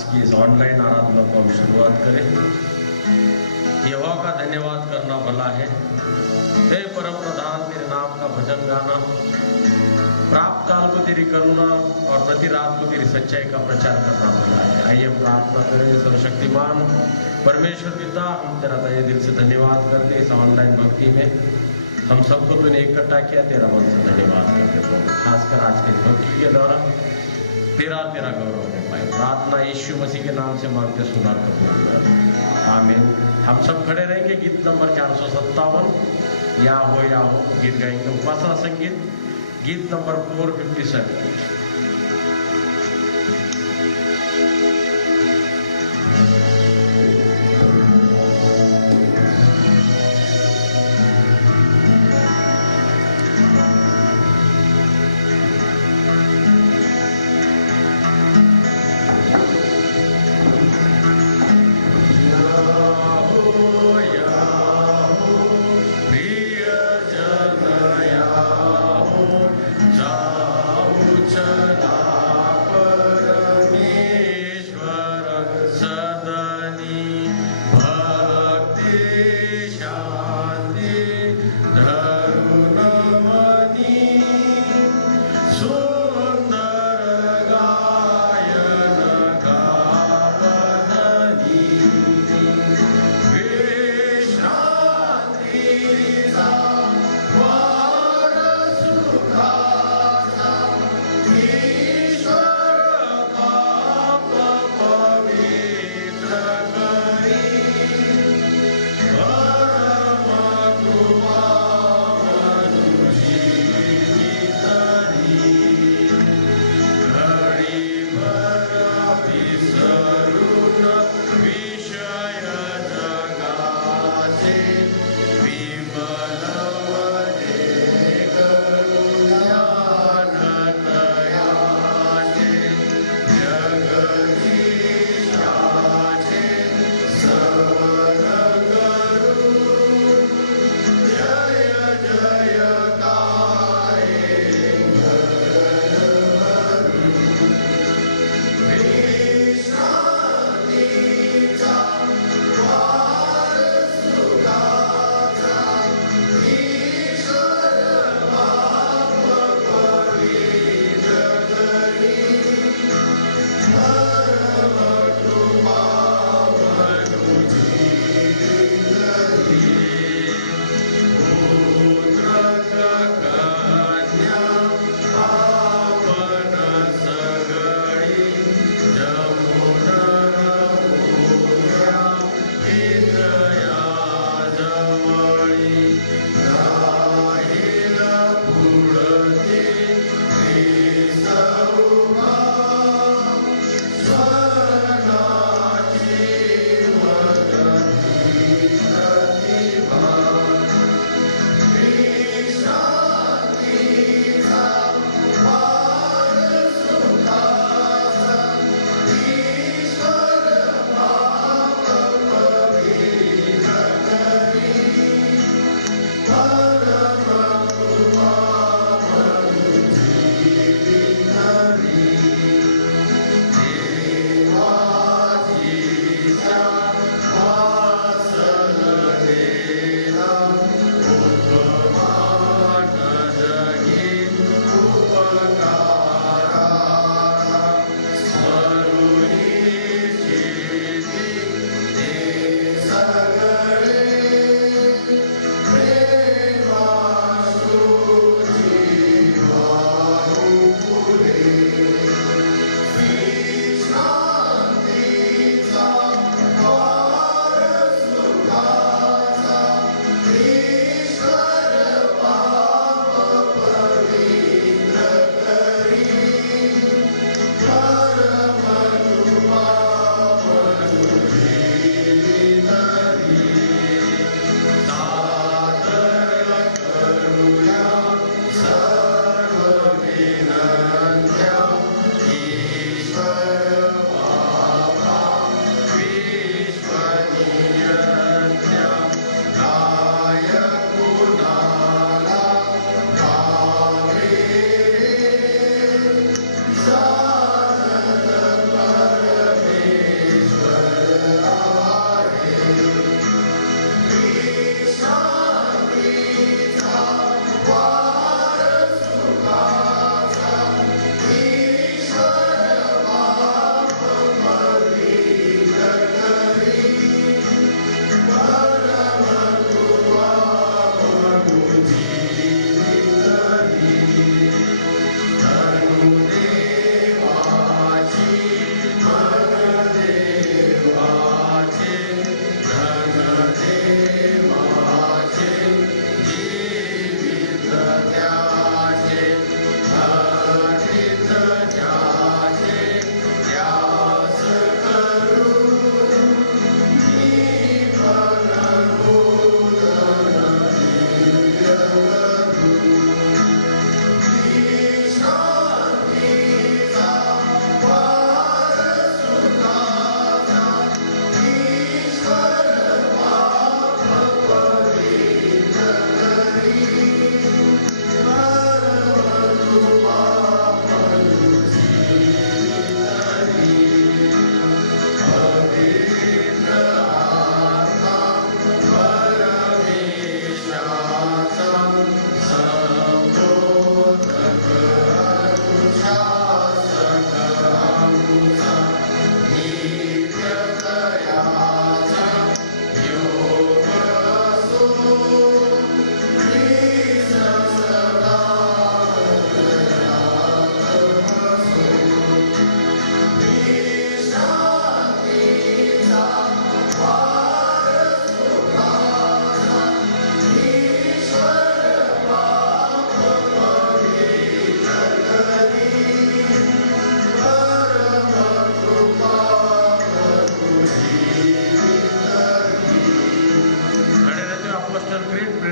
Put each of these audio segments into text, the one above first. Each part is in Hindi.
आज की इस ऑनलाइन आराधना को हम शुरुआत करें। यहोवा का धन्यवाद करना भला है, हे परम प्रधान तेरे नाम का भजन गाना, प्राप्त काल को तेरी करुणा और प्रति रात को तेरी सच्चाई का प्रचार करना भला है। आइए हम प्रार्थना करें। सर्वशक्तिमान परमेश्वर पिता, हम तेरा तहे दिल से धन्यवाद करते इस ऑनलाइन भक्ति में हम सबको तूने इकट्ठा किया, तेरा मन से धन्यवाद करते प्रभु। खासकर आज के भक्ति के द्वारा तेरा गौरव हो पाए। प्रार्थना यीशु मसीह के नाम से मांगते सुना कबूल कर, आमीन। हम सब खड़े रहेंगे। गीत नंबर 457 या हो गीत गाएंगे। उपासना संगीत गीत नंबर 457। Cha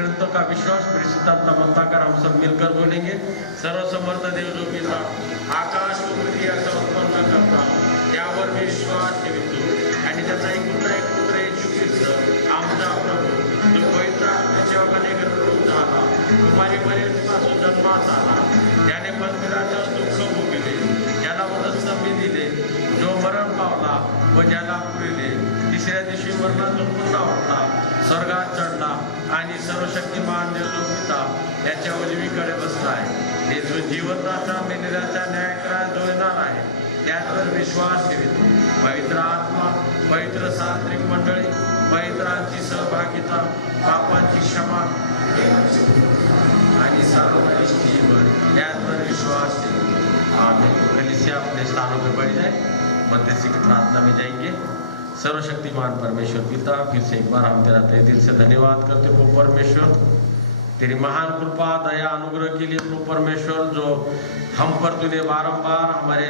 ग्रंथों का विश्वास परिशुद्धात्मा बताकर हम सब मिलकर बोलेंगे। सर्वसमर्थ देव जो पिता आकाश व पृथ्वी असं उत्पन्न करता त्यावर मी विश्वास ठेवितो आणि त्याचा एक पुत्र येशू ख्रिस्त आमचा प्रभू जो पवित्र आत्म्याच्या ओघाने गर्भरूप झाला कुमारी मरियमपासून जन्मास आला त्याने पत्नीराच्या दुःख भोगले ज्याला वधस्तंभी दिले जो मरण पावला व ज्याला पुरिले तिसऱ्या दिवशी मरणातून पुन्हा उठला स्वर्गात चढला आणि सर्वशक्तिमान देव जो पिता याच्या उजवीकडे बसलाय हे जो जिवंताचा मेलेल्याचा न्याय करायला जो येणार आहे त्यावर विश्वास ठेवितो पवित्र आत्मा पवित्र सार्वत्रिक मंडळी पवित्रांची सहभागिता पापांची क्षमा आणि सार्वजनिक जीवन त्यावर विश्वास ठेवितो आमीन। कलीसिया अपने स्थानों पर बैठ जाए, मध्यस्थी की प्रार्थना में जाएंगे। सर्वशक्तिमान परमेश्वर पिता, फिर से एक बार हम तेरा तहे दिल से धन्यवाद करते हो परमेश्वर, तेरी महान कृपा दया अनुग्रह के लिए प्रभु परमेश्वर, जो हम पर तूने बारंबार हमारे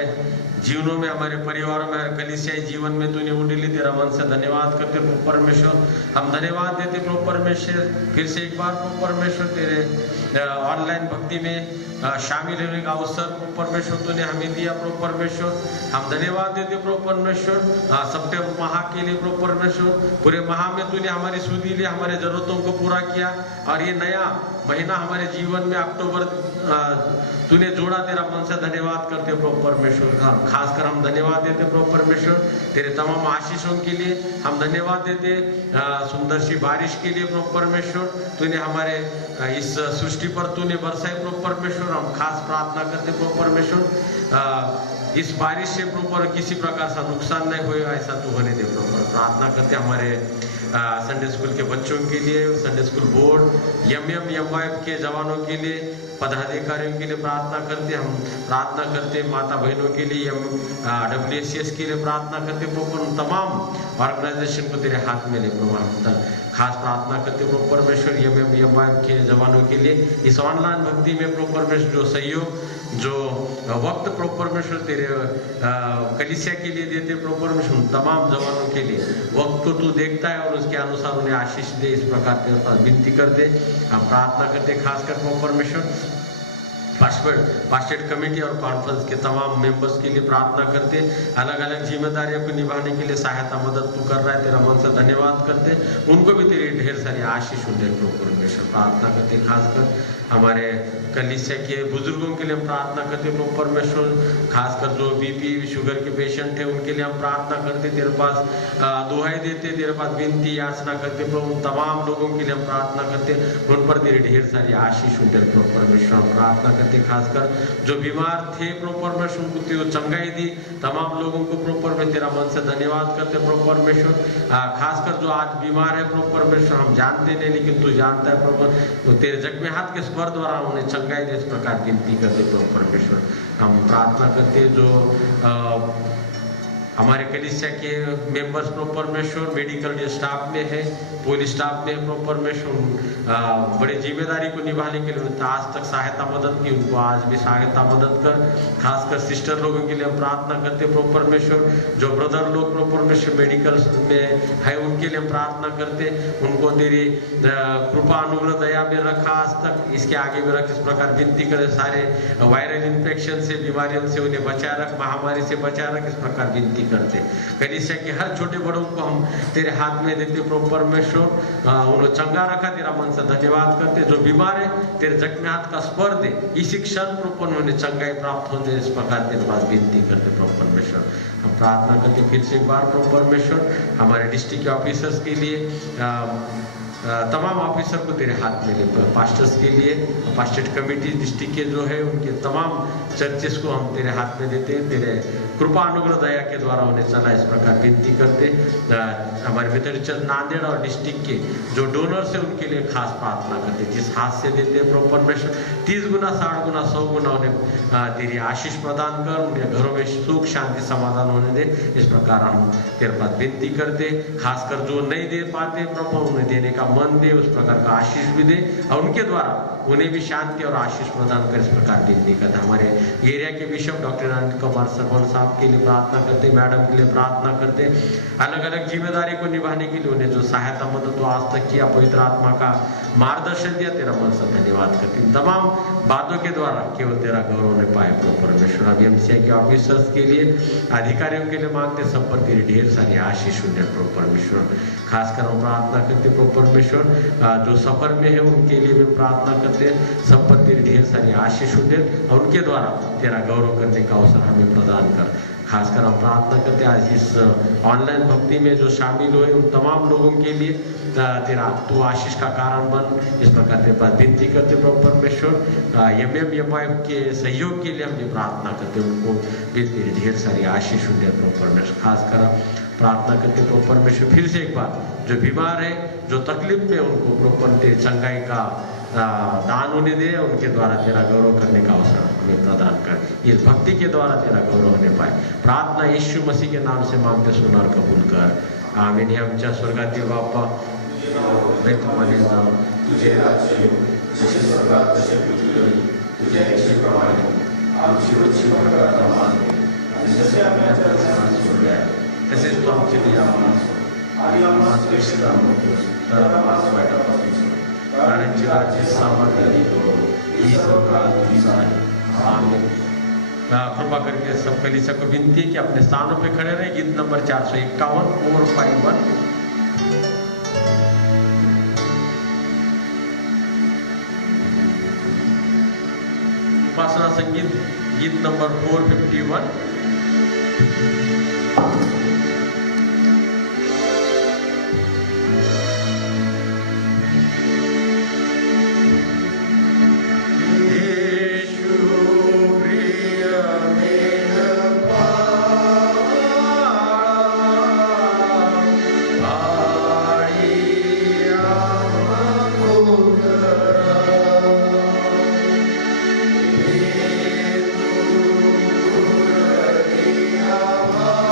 जीवनों में हमारे परिवारों में कलीसियाई जीवन में तूने उंडेली, तेरा मन से धन्यवाद करते प्रभु परमेश्वर। हम धन्यवाद देते प्रभु परमेश्वर फिर से एक बार प्रभु परमेश्वर तेरे ऑनलाइन भक्ति में शामिल होने का अवसर प्रभु परमेश्वर तूने हमें दिया प्रभु परमेश्वर। हम धन्यवाद देते प्रभु परमेश्वर सितंबर माह के लिए प्रभु परमेश्वर, पूरे माह में तूने हमारी सुधी ली, हमारे जरूरतों को पूरा किया और ये नया महीना हमारे जीवन में अक्टूबर तूने जोड़ा, तेरा मन से धन्यवाद करते प्रभु परमेश्वर। खासकर हम धन्यवाद देते प्रभु परमेश्वर तेरे तमाम आशीषों के लिए, हम धन्यवाद देते सुंदर सी बारिश के लिए प्रभु परमेश्वर, तूने हमारे इस सृष्टि पर तूने बरसाए प्रभु परमेश्वर। हम खास प्रार्थना करते प्रभु परमेश्वर इस बारिश से प्रभु किसी प्रकार का नुकसान नहीं हुए ऐसा तू होने दे प्रभु। प्रार्थना करते हमारे संडे स्कूल के बच्चों के लिए, संडे स्कूल बोर्ड एमवाईएफ के जवानों के लिए, पदाधिकारियों के लिए प्रार्थना करते, हम प्रार्थना करते माता बहनों के लिए, WCS के लिए प्रार्थना करते प्रभु, तमाम ऑर्गेनाइजेशन को तेरे हाथ में ले प्रभु। खास प्रार्थना करते प्रभु परमेश्वर एमवाईएफ के जवानों के लिए, इस ऑनलाइन भक्ति में प्रभु परमेश्वर जो सहयोग जो वक्त प्रभु परमेश्वर तेरे कलीसिया के लिए देते प्रभु परमेश्वर, तमाम जवानों के लिए वक्त को तू देखता है और उसके अनुसार उन्हें आशीष दे, इस प्रकार तेरे पास विनती करते हम प्रार्थना करते। खासकर प्रभु परमेश्वर पास्टेड कमेटी और कॉन्फ्रेंस के तमाम मेंबर्स के लिए प्रार्थना करते, अलग अलग जिम्मेदारियों को निभाने के लिए सहायता मदद तू कर रहा है, तेरा मन से धन्यवाद करते, उनको भी तेरी ढेर सारी आशीष दे प्रभु परमेश्वर। प्रार्थना करते खासकर हमारे कलीसिया के बुजुर्गों के लिए हम प्रार्थना करते प्रभु परमेश्वर, खासकर जो बीपी शुगर के पेशेंट है उनके लिए हम प्रार्थना करते, तेरे पास दुहाई देते, तेरे पास विनती याचना करते प्रभु। तमाम लोगों के लिए हम प्रार्थना करते, उन पर तेरी ढेर सारी आशीष दे प्रभु परमेश्वर। हम प्रार्थना करते खासकर जो बीमार थे प्रभु परमेश्वर उनको तू चंगाई दी, तमाम लोगों को प्रभु परमेश्वर तेरा मन से धन्यवाद करते प्रभु परमेश्वर। खासकर जो आज बीमार है प्रभु परमेश्वर, हम जानते नहीं लेकिन तू जानता है प्रभु, तो तेरे जख्मी हाथ के स्पर्श द्वारा उन्हें चंगाई दे, इस प्रकार विनती करते प्रभु परमेश्वर। हम प्रार्थना करते जो हमारे कलीसिया के मेंबर्स प्रभु परमेश्वर मेडिकल स्टाफ में है, पुलिस स्टाफ में प्रभु परमेश्वर, बड़ी जिम्मेदारी को निभाने के लिए आज तक सहायता मदद की, उनको आज भी सहायता मदद कर। खासकर सिस्टर लोगों के लिए हम प्रार्थना करते प्रभु परमेश्वर, जो ब्रदर लोग प्रभु परमेश्वर मेडिकल में है उनके लिए हम प्रार्थना करते, उनको तेरी कृपा अनुग्रह दया में रखा आज तक, इसके आगे भी रख, इस प्रकार विनती करे, सारे वायरल इन्फेक्शन से बीमारियों से उन्हें बचाए रख, महामारी से बचाए रख, इस प्रकार विनती करते। कलीसिया के हर छोटे बड़ों को हम तेरे हाथ में देते प्रभु परमेश्वर, उन्हें चंगा रखा, तेरा मन से धन्यवाद करते। जो बीमार है तेरे जख्मी हाथ का स्पर्श दे, इसी क्षण प्रभु उन्हें चंगाई प्राप्त होने, इस प्रकार तेरे पास विनती करते प्रभु परमेश्वर। हम प्रार्थना करते फिर से एक बार प्रभु परमेश्वर हमारे डिस्ट्रिक्ट के ऑफिसर्स के लिए, तमाम ऑफिसर को तेरे हाथ में ले, पास्टर्स के लिए, पास्टेड कमेटी डिस्ट्रिक्ट के जो है उनके तमाम चर्चेस को हम तेरे हाथ में देते, तेरे कृपा अनुग्रह दया के द्वारा उन्हें चला, इस प्रकार विनती करते। हमारे मेथोडिस्ट चर्च नांदेड़ और डिस्ट्रिक्ट के जो डोनर्स है उनके लिए खास प्रार्थना करते, जिस हाथ से देते प्रभु परमेश्वर 30 गुना 60 गुना 100 गुना उन्हें तेरी आशीष प्रदान कर, उनके घरों में सुख शांति समाधान होने दे, इस प्रकार हम तेरे पास विनती करते। खासकर जो नहीं दे पाते प्रभु उन्हें देने का मन दे, उस प्रकार का आशीष भी दे और उनके द्वारा उन्हें भी शांति और आशीष प्रदान कर, इस प्रकार विनती करते। हमारे एरिया के बिशप डॉक्टर अनिल कुमार सरवन साहब के लिए प्रार्थना करते, मैडम के लिए प्रार्थना करते, अलग अलग जिम्मेदारी को निभाने के लिए उन्हें जो सहायता मदद आज तक किया, पवित्र आत्मा का मार्गदर्शन दिया, तेरा मन से धन्यवाद करती हूँ। तमाम बातों के द्वारा केवल तेरा गौरव ने पाए प्रभु परमेश्वर। अभी एमसीआई के ऑफिसर्स के लिए, अधिकारियों के लिए मांगते, सब पर तेरी ढेर सारी आशीष हो प्रभु परमेश्वर। खासकर हम प्रार्थना करते प्रभु परमेश्वर, जो सफर में है उनके लिए भी प्रार्थना करते हैं, सब पर तेरी ढेर सारी आशीष हो और उनके द्वारा तेरा गौरव करने का अवसर हमें प्रदान कर। खासकर हम प्रार्थना करते हैं आज इस ऑनलाइन भक्ति में जो शामिल हुए उन तमाम लोगों के लिए तेरा तू आशीष का कारण बन, इस प्रकार तेरे पास विनती करते प्रभु परमेश्वर। एमएम के सहयोग के लिए हम ये प्रार्थना करते, उनको भी तेरी ढेर सारी आशीष हो प्रभु परमेश्वर। खासकर प्रार्थना करते प्रभु परमेश्वर, फिर से एक बार जो बीमार है, जो तकलीफ में, उनको प्रभु तेरी चंगाई का दान होने दे, उनके द्वारा तेरा गौरव करने का अवसर हमें प्रदान कर। इस भक्ति के द्वारा तेरा गौरव होने पाए, प्रार्थना यीशु मसीह के नाम से मांगते, सुना और कबूल कर, आमीन। आमच्या स्वर्गातील बाप्पा, तुम्हारे नाम, तुझे राज्य जसे स्वर्गात तसे पृथ्वीवर, तुझ्या इच्छेप्रमाणे आमची रोजची भाकर आम्हाला, जसे आम्ही आमच्या सोडले तसेच तू आमचे नियम आणि आम्हाला सुरक्षित नकोस, तर आम्हाला वाईटापासून सोड, कारण की राज्य, सामर्थ्य आणि गौरव ही सब काल तुझीच आहे, आमीन। कृपा करके सब कलीसिया को विनती है कि अपने स्थानों पे खड़े रहे। गीत नंबर 451 451। उपासना संगीत गीत नंबर 451। Oh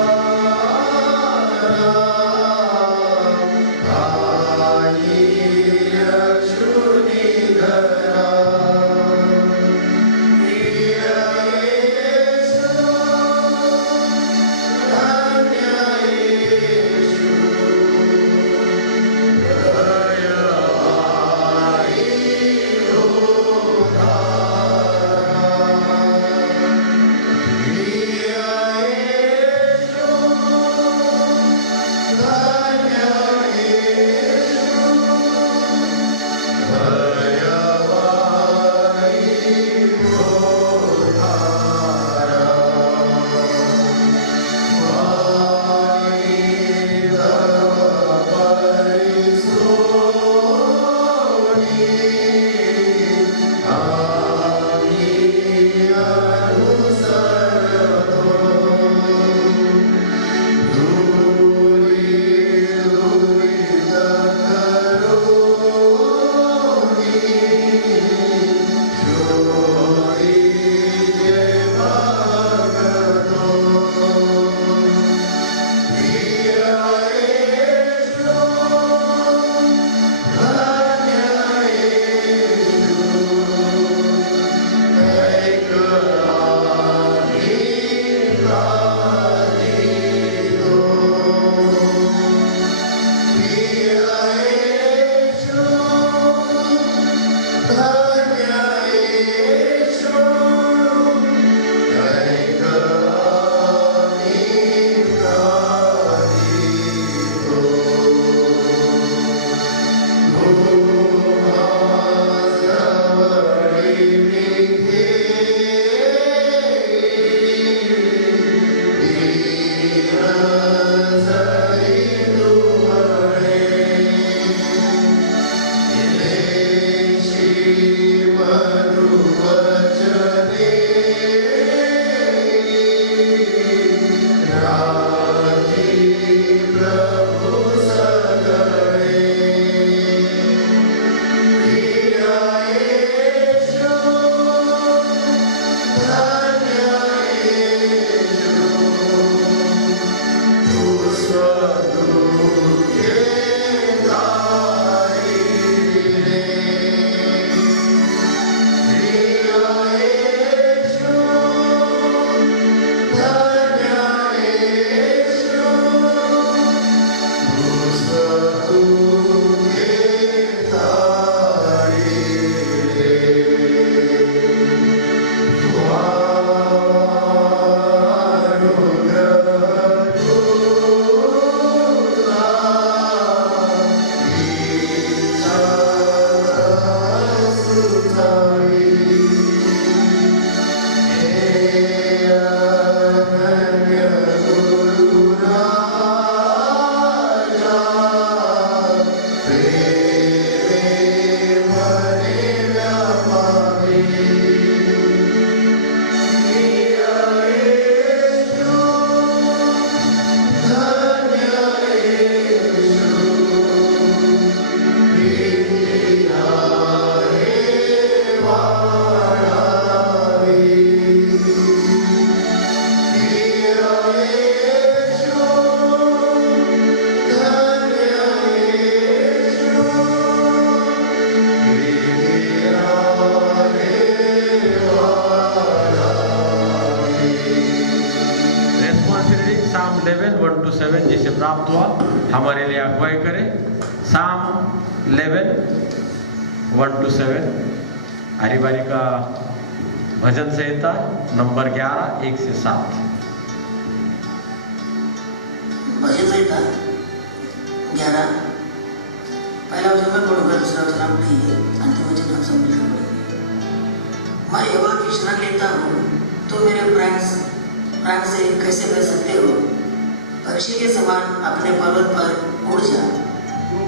7 जिसे प्राप्त हुआ हमारे लिए अगुवाई करे। साम 11 1 to 7 हरिबारी का भजन संहिता नंबर 11 1 से 7। भजन संहिता 11 पहला वचन मैं पढ़ूंगा, दूसरा वचन आप पढ़िए, अंतिम वचन हम सब मिलकर पढ़ेंगे। मैं यहोवा की शरण लेता हूँ, तुम मेरे प्राण से कैसे बच सकते हो? पक्षी के समान अपने पर्वत पर उड़ जा।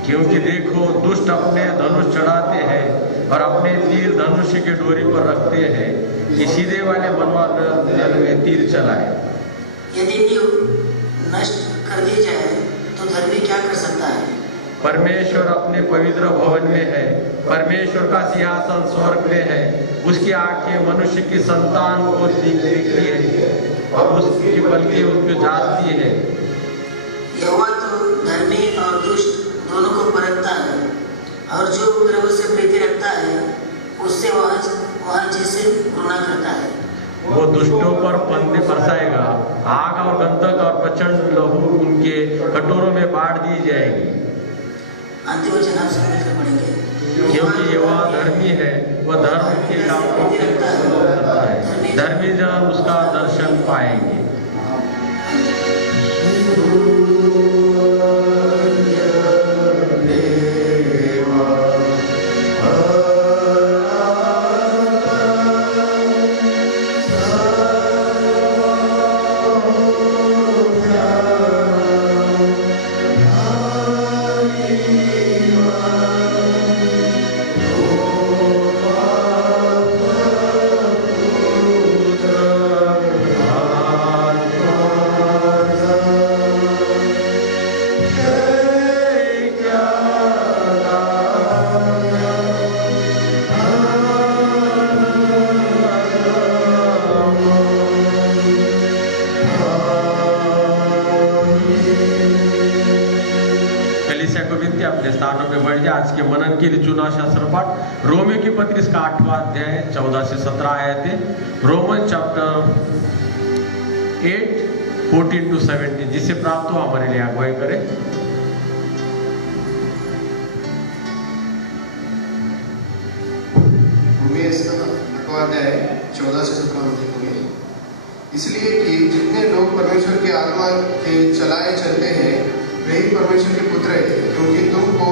क्योंकि देखो दुष्ट अपने धनुष चढ़ाते हैं और अपने तीर धनुष के डोरी पर रखते हैं कि सीधे वाले मनवा में तीर चलाए। यदि नींव नष्ट कर दी जाए तो धर्मी क्या कर सकता है? परमेश्वर अपने पवित्र भवन में है, परमेश्वर का सिंहासन स्वर्ग में है, उसकी आंखें मनुष्य की संतान को देखती है और उसकी बल्कि उसको जानती है। यहोवा तो धर्मी और दुष्ट दोनों को परखता है और जो उपद्रव से प्रीति रखता है उससे वह जिसे घृणा करता है। वो दुष्टों पर फंदे बरसाएगा, आग और गंधक और प्रचंड लहू उनके कटोरों में बाढ़ दी जाएगी। अंतिम वचन आप सब मिलकर पढ़ेंगे। क्योंकि यहोवा धर्मी है, वह धर्म के कामों को करता है, धर्मी जन उसका दर्शन पाएंगे। अपने स्थानों में बढ़ जाए। आज के मनन के लिए चुना शास्त्र पाठ रोमियो की पत्री इसका 8वां अध्याय 14 से 17 आयतें। रोमन चैप्टर 8 14 to 17 जिसे प्राप्त हो हमारे लिए अगुवाई करे। रोमियो इसका 8वां अध्याय 14 से 17 में देखोगे। इसलिए कि जितने लोग परमेश्वर की आत्मा के चलाए चलते हैं वही परमेश्वर के पुत्र है, क्योंकि तुमको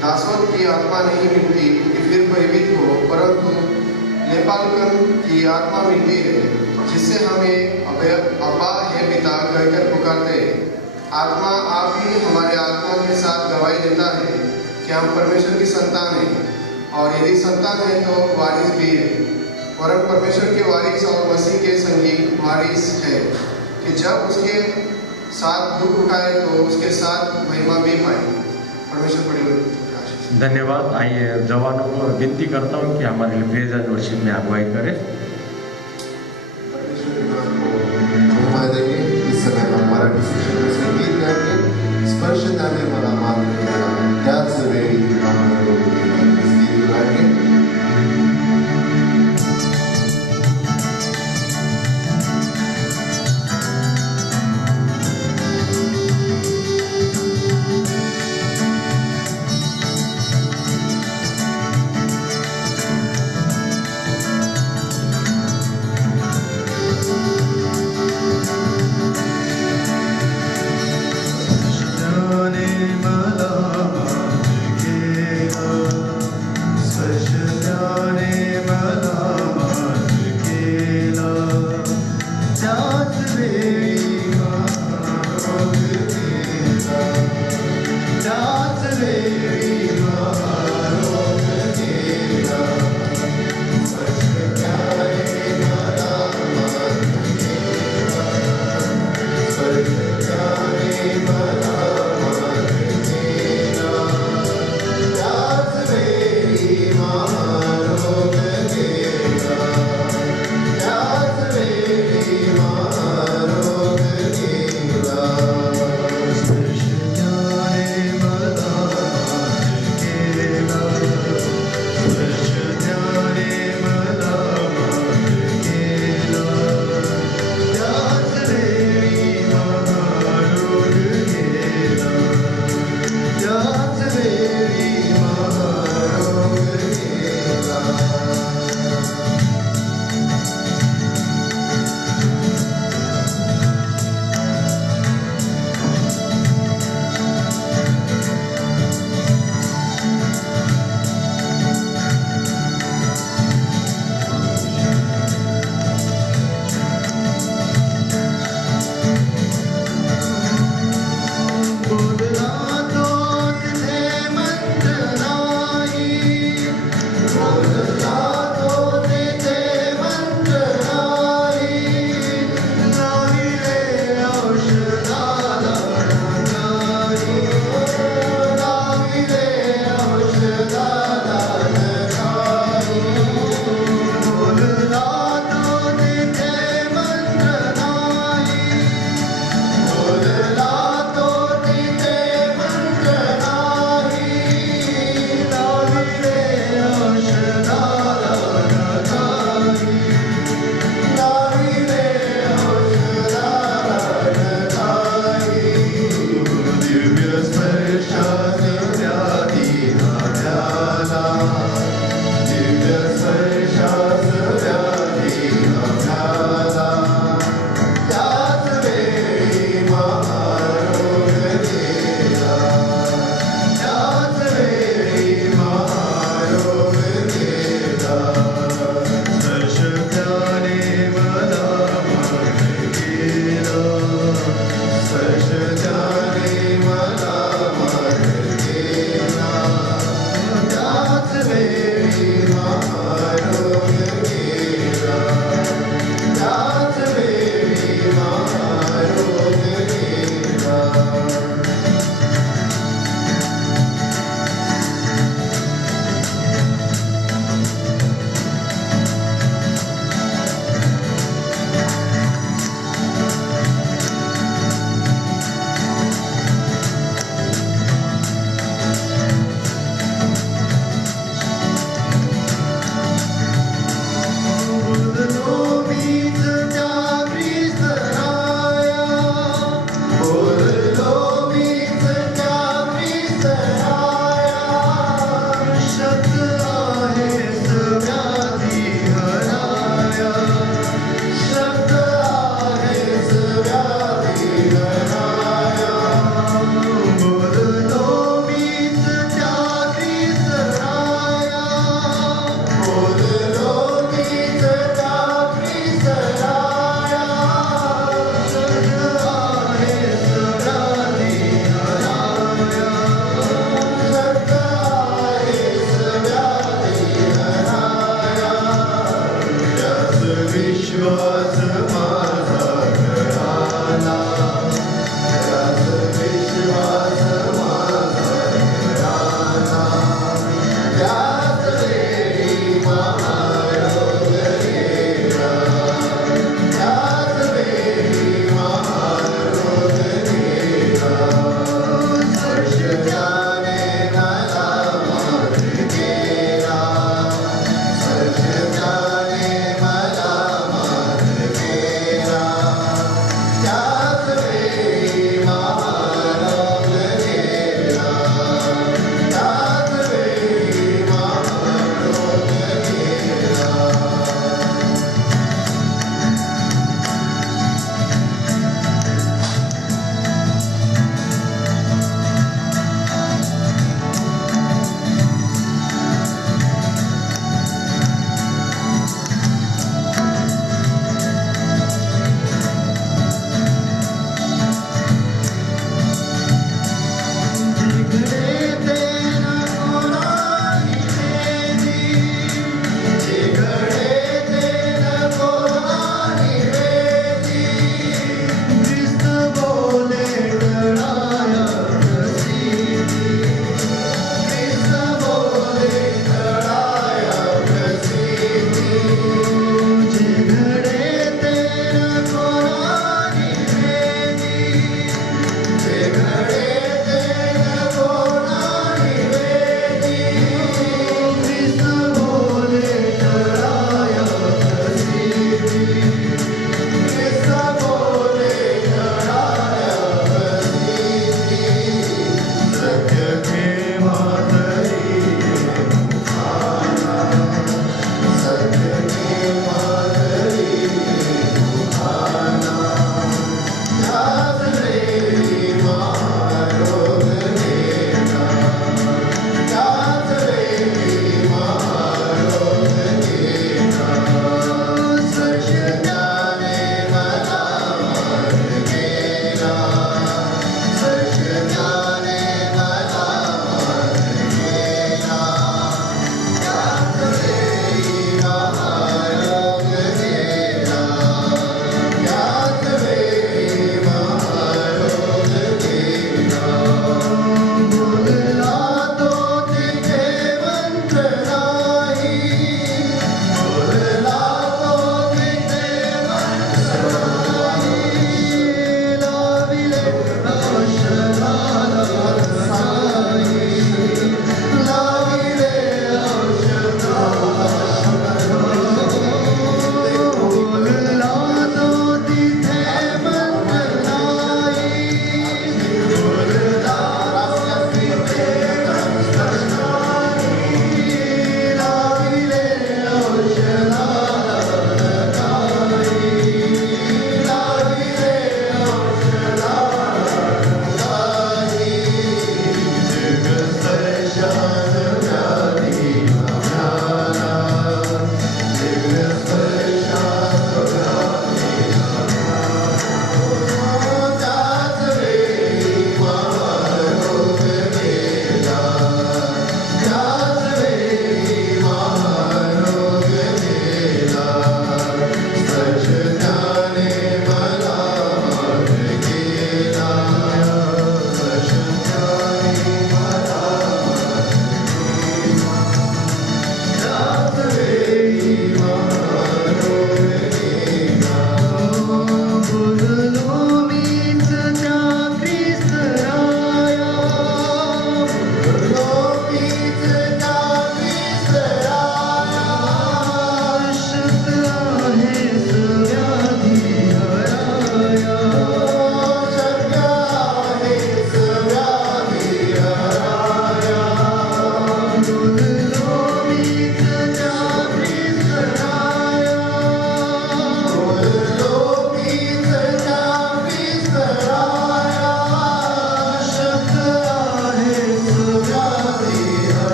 दासवत की आत्मा नहीं मिलती कि फिर भयभीत हो, परंतु नेपालकन की आत्मा मिलती है जिससे हमें अब्बा हे पिता कहकर पुकारते हैं। आत्मा आप ही हमारे आत्मा के साथ गवाही देता है कि हम परमेश्वर की संतान हैं, और यदि संतान है तो वारिस भी है, वरन परमेश्वर के वारिस और मसीह के संगी वारिस है कि जब उसके साथ दुख उठाए तो उसके साथ महिमा भी पाए। परमेश्वर बड़ी धन्यवाद। आइए जवानों को विनती करता हूँ कि हमारे लिए प्रेज एंड वर्शिप में अगुवाई करें। इस समय हम मराठी शिक्षण में संगीत करके स्पर्श जाने वाला मात्र त्याच वेळी गीत गाएंगे।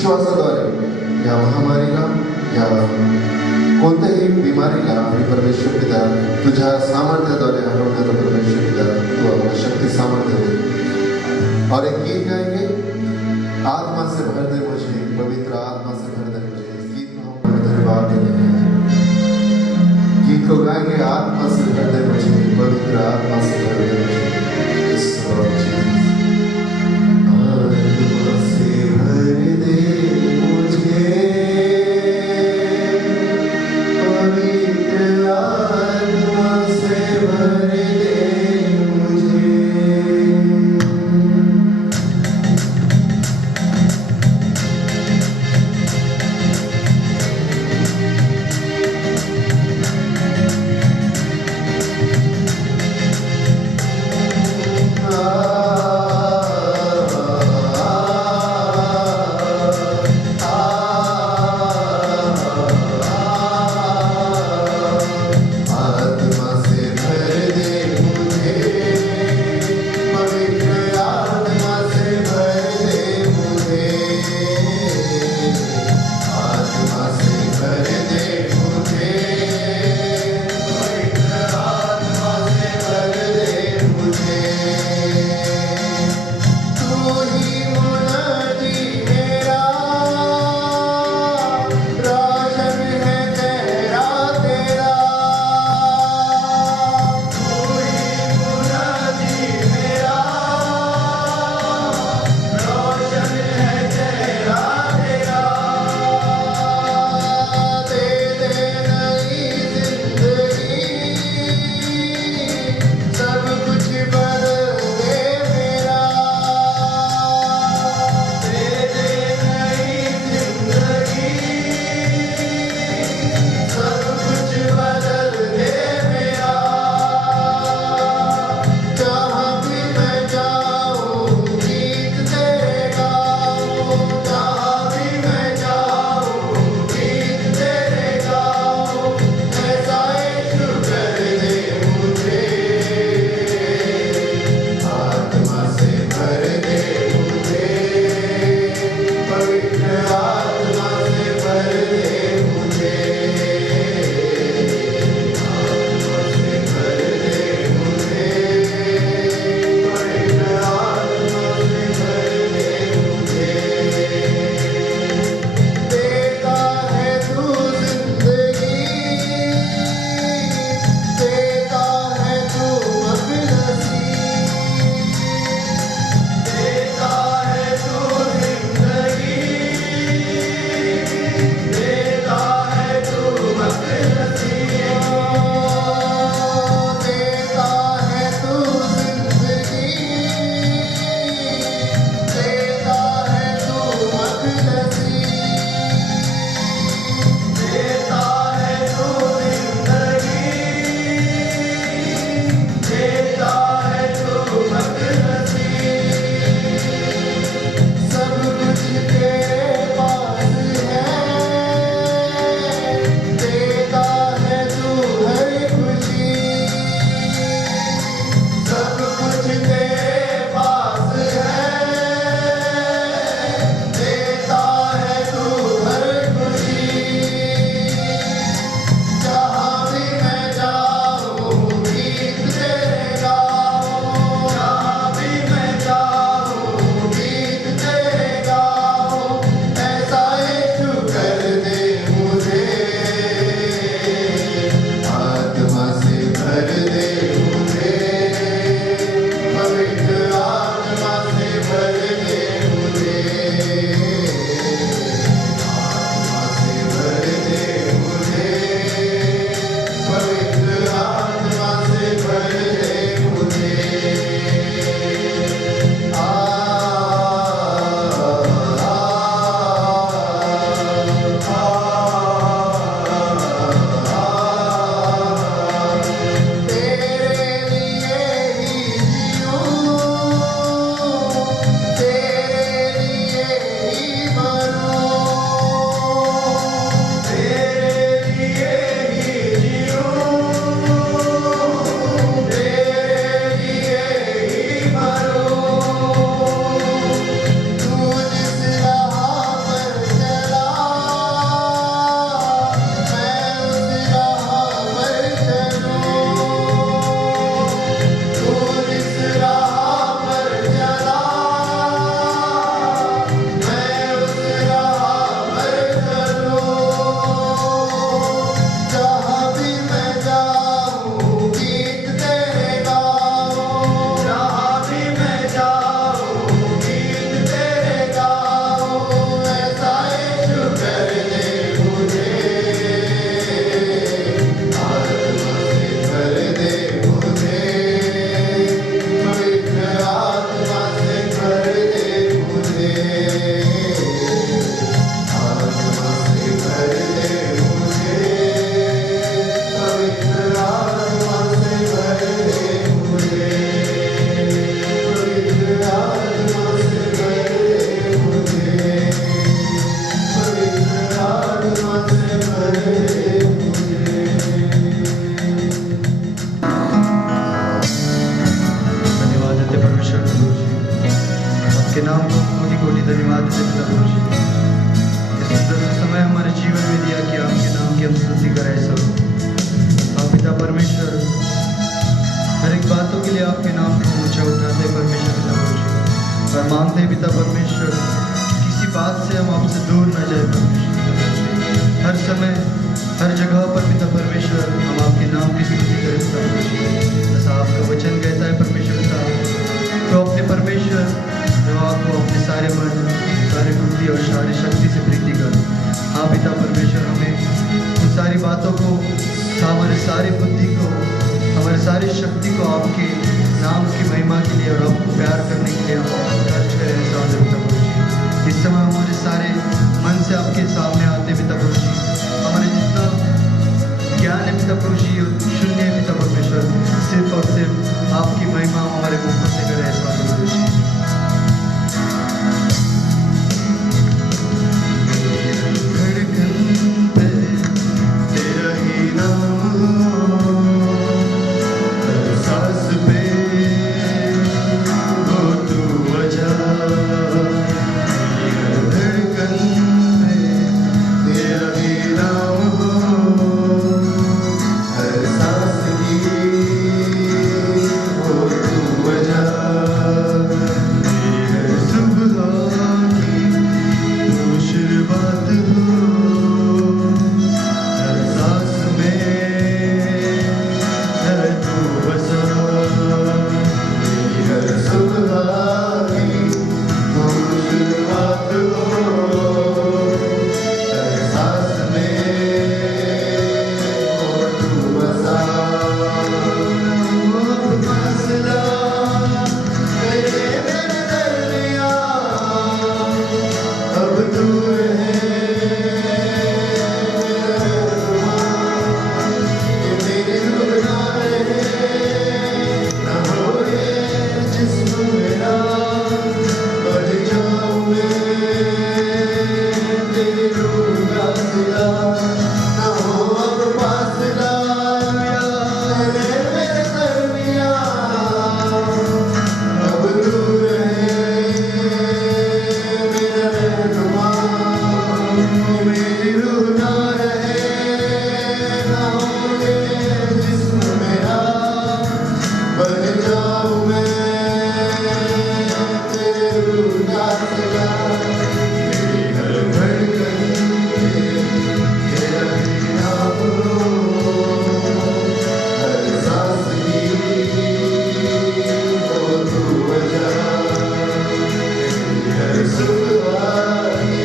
विश्वासाद्वारे या महामारीला या कोणत्याही बिमारीला आम्ही परमेश्वर पिता तुझ्या सामर्थ्याद्वारे हरवण्याचा परमेश्वर पिता तू आम्हाला शक्ति सामर्थ्य दे। और एक गीत गाएंगे, आत्मा से भर दे मुझे, पवित्र आत्मा से भर दे मुझे। इस गीत को हम धन्यवाद देते हैं। गीत को गाएंगे, आत्मा से भर दे मुझे, पवित्र आत्मा से भर दे मुझे। इस आत्मा से भर दे मुझे, पवित्र आत्मा से भर दे मुझे। धन्यवाद देते परमेश्वर प्रभु जी, आपके नाम को कोटि कोटि धन्यवाद देते पिता प्रभु जी। ये सुंदर सा समय हमारे जीवन में दिया कि आपके नाम की हम स्तुति करें सब। आप पिता परमेश्वर हर एक बातों के लिए आपके नाम को ऊंचा उठाते परमेश्वर पिता प्रभु जी, और मांगते पिता परमेश्वर किसी बात से हम आपसे दूर न जाए परमेश्वर पिता प्रभु जी। हर समय हर जगह पर पिता परमेश्वर हम आपके नाम की स्तुति करें पिता प्रभु जी। जैसा आपका वचन कहता है परमेश्वर पिता, तो अपने परमेश्वर जो आपको अपने सारे मन, सारी बुद्धि और सारी शक्ति से प्रीति कर। हाँ पिता परमेश्वर, हमें उन सारी बातों को, हमारे सारी बुद्धि को, हमारे सारी शक्ति को आपके नाम की महिमा के लिए और आपको प्यार करने के लिए हम खर्च करें पिता प्रभु जी। इस समय हमारे सारे मन से आपके सामने आते पिता प्रभु जी। हमारे जितना ज्ञान है पिता प्रभु जी शून्य है पिता परमेश्वर, सिर्फ और सिर्फ आपकी महिमा हमारे मुखों से करे पिता प्रभु जी। धड़कन पे तेरा ही नाम, हर सांस पे हो तू वजह। धड़कन पे तेरा ही नाम हो, हर सांस की हो तू वजह। मेरी हर सुबह की तू शुरुआत हो, हर सांस में है तू बसा। मेरी हर सुबह की तू शुरुआत हो, हर सांस में हो तू बसा। वो फासला तेरे मेरे दरमियां अब दूर है। ये मेरी रूह ना रहे, ना हो ये जिस्म मेरा, बढ़ जाऊं मैं तेरी रूह का सिला। ना हो अब फासला तेरे मेरे दरमियां अब दूर है मेरा रहनुमा। मेरी रूह ना रहे, ना हो ये जिस्म मेरा, बन जाऊं मैं तेरे रूह का सिला। मेरी हर धड़कन पे तेरा ही नाम हो, हर सांस की हो तू वजह। मेरी हर सुबह की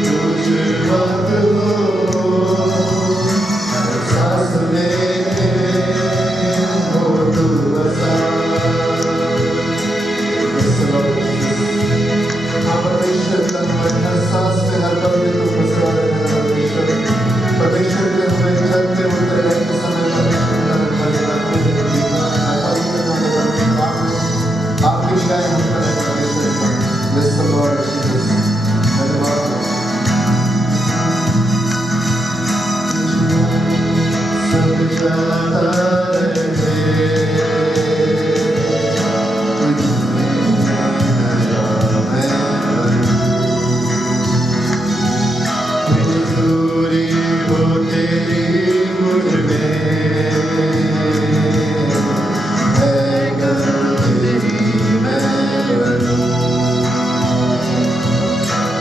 तू शुरुआत हो, हर सांस में हो तू बसा। परमेश्वर का हमारे हर सांस में, हर पल में तू बसा रहेगा परमेश्वर। परमेश्वर ने हमें चलते उतर रहते समय परमेश्वर का रखवालेगा, आपकी निगाहें हम पर है परमेश्वर पर। Bless the Lord Jesus. धन्यवाद। सब जाता रहे दूरी हो तेरी मुझ में है, तेरी मैं बनूं।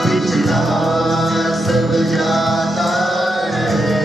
पिछला सब जाता रहे,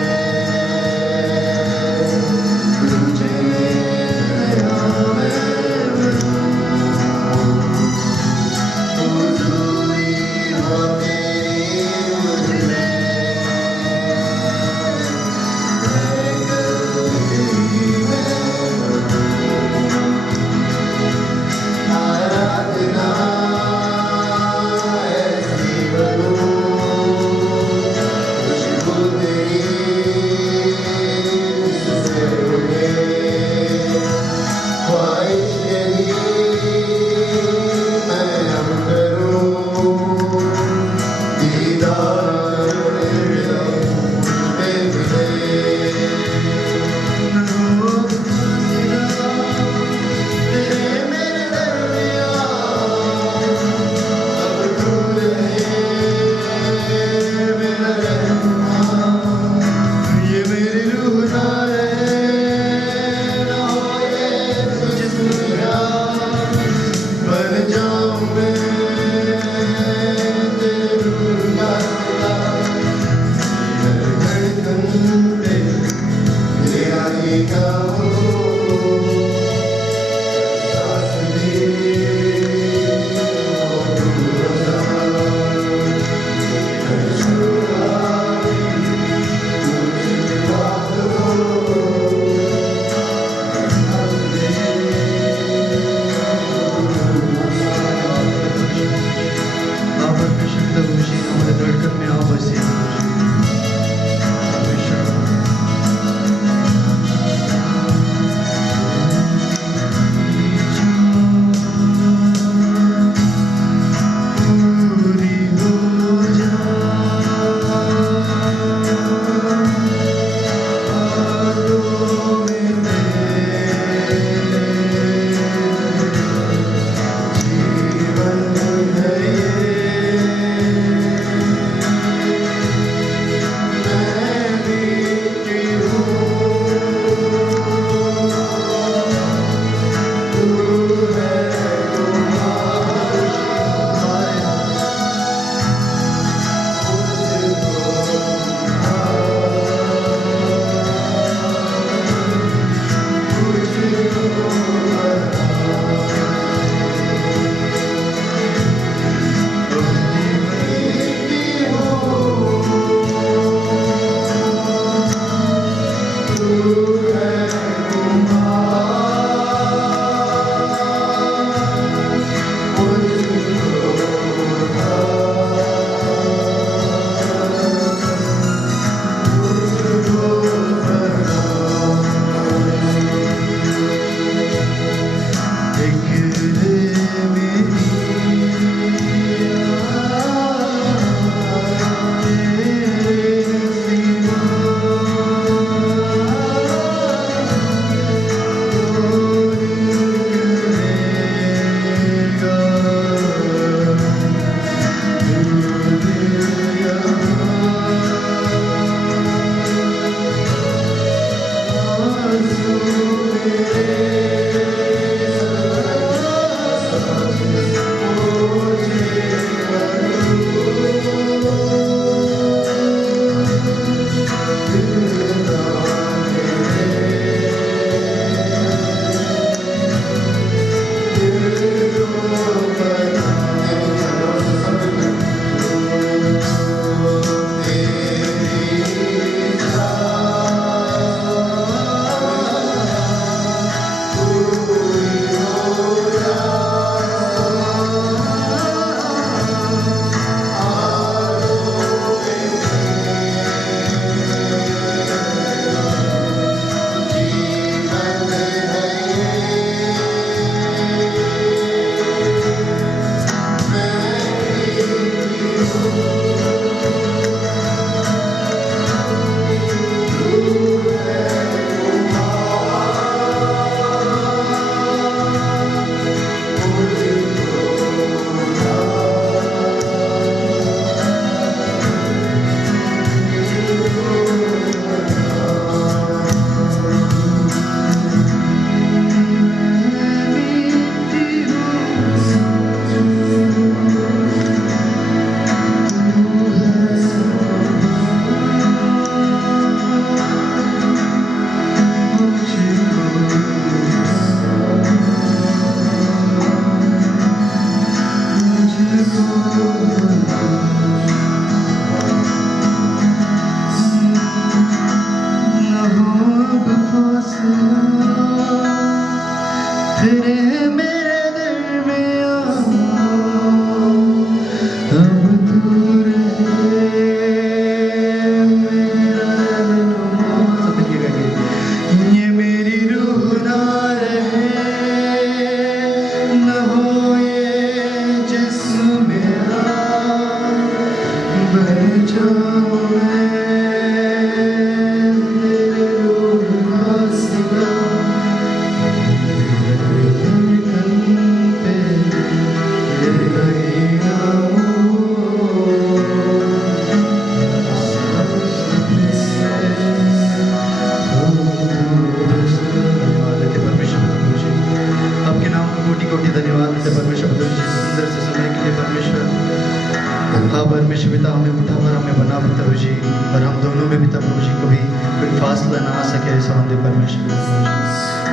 बना सके ऐसा मंदिर परमेश्वर पिता प्रभु जी।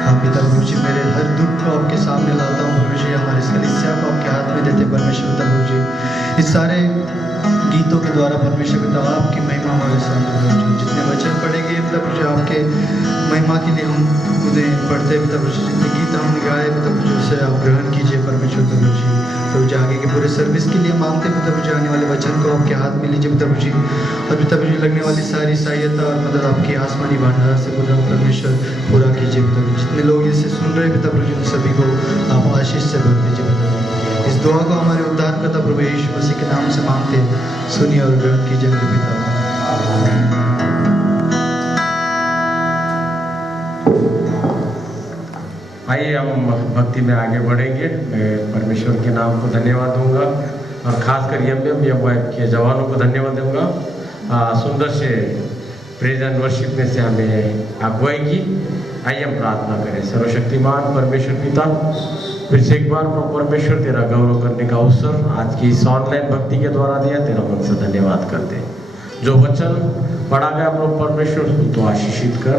हाँ पिता प्रभु जी, मेरे हर दुख को आपके सामने लाता हूँ प्रभु जी। हमारे इस कलीसिया को आपके हाथ में देते परमेश्वर पिता प्रभु जी। इस सारे गीतों के द्वारा परमेश्वर पिता आपकी महिमा हमारे सामने प्रभु जी। जितने वचन पढ़ेंगे पिता प्रभु जी आपके महिमा के लिए हम उन्हें पढ़ते हैं पिता प्रभु जी। जितने गीत हम गाए पिता प्रभु जी उसे आप ग्रहण कीजिए परमेश्वर पिता प्रभु जी। प्रभु जी आगे के पूरे सर्विस के लिए मांगते हैं पिता प्रभु जी, आने वाले वचन को आपके हाथ में लीजिए पिता प्रभु जी। और पिता प्रभु जी लगने वाली सारी सहायता और मदद आपकी आसमानी भंडार से पूरा परमेश्वर पूरा कीजिए पिता प्रभु जी। जितने लोग इसे सुन रहे हैं पिता प्रभु जी उन सभी को आप आशीष से भर दीजिए पिता प्रभु जी। इस दुआ को हमारे उद्धारकर्ता प्रभु यीशु मसीह के नाम से मांगते हैं, सुनिए और ग्रहण कीजिए मेरे पिता। आइए हम भक्ति में आगे बढ़ेंगे। मैं परमेश्वर के नाम को धन्यवाद दूंगा और खासकर एम वाइफ के जवानों को धन्यवाद दूंगा। सुंदर से प्रेज एंड वर्शिप में से हमें अगुवाई की। आइए हम प्रार्थना करें। सर्वशक्तिमान परमेश्वर पिता, फिर से एक बार परमेश्वर तेरा गौरव करने का अवसर आज की इस ऑनलाइन भक्ति के द्वारा दिया, तेरा मन से धन्यवाद करते हैं। जो वचन पढ़ा गया प्रभु परमेश्वर तो आशीषित कर,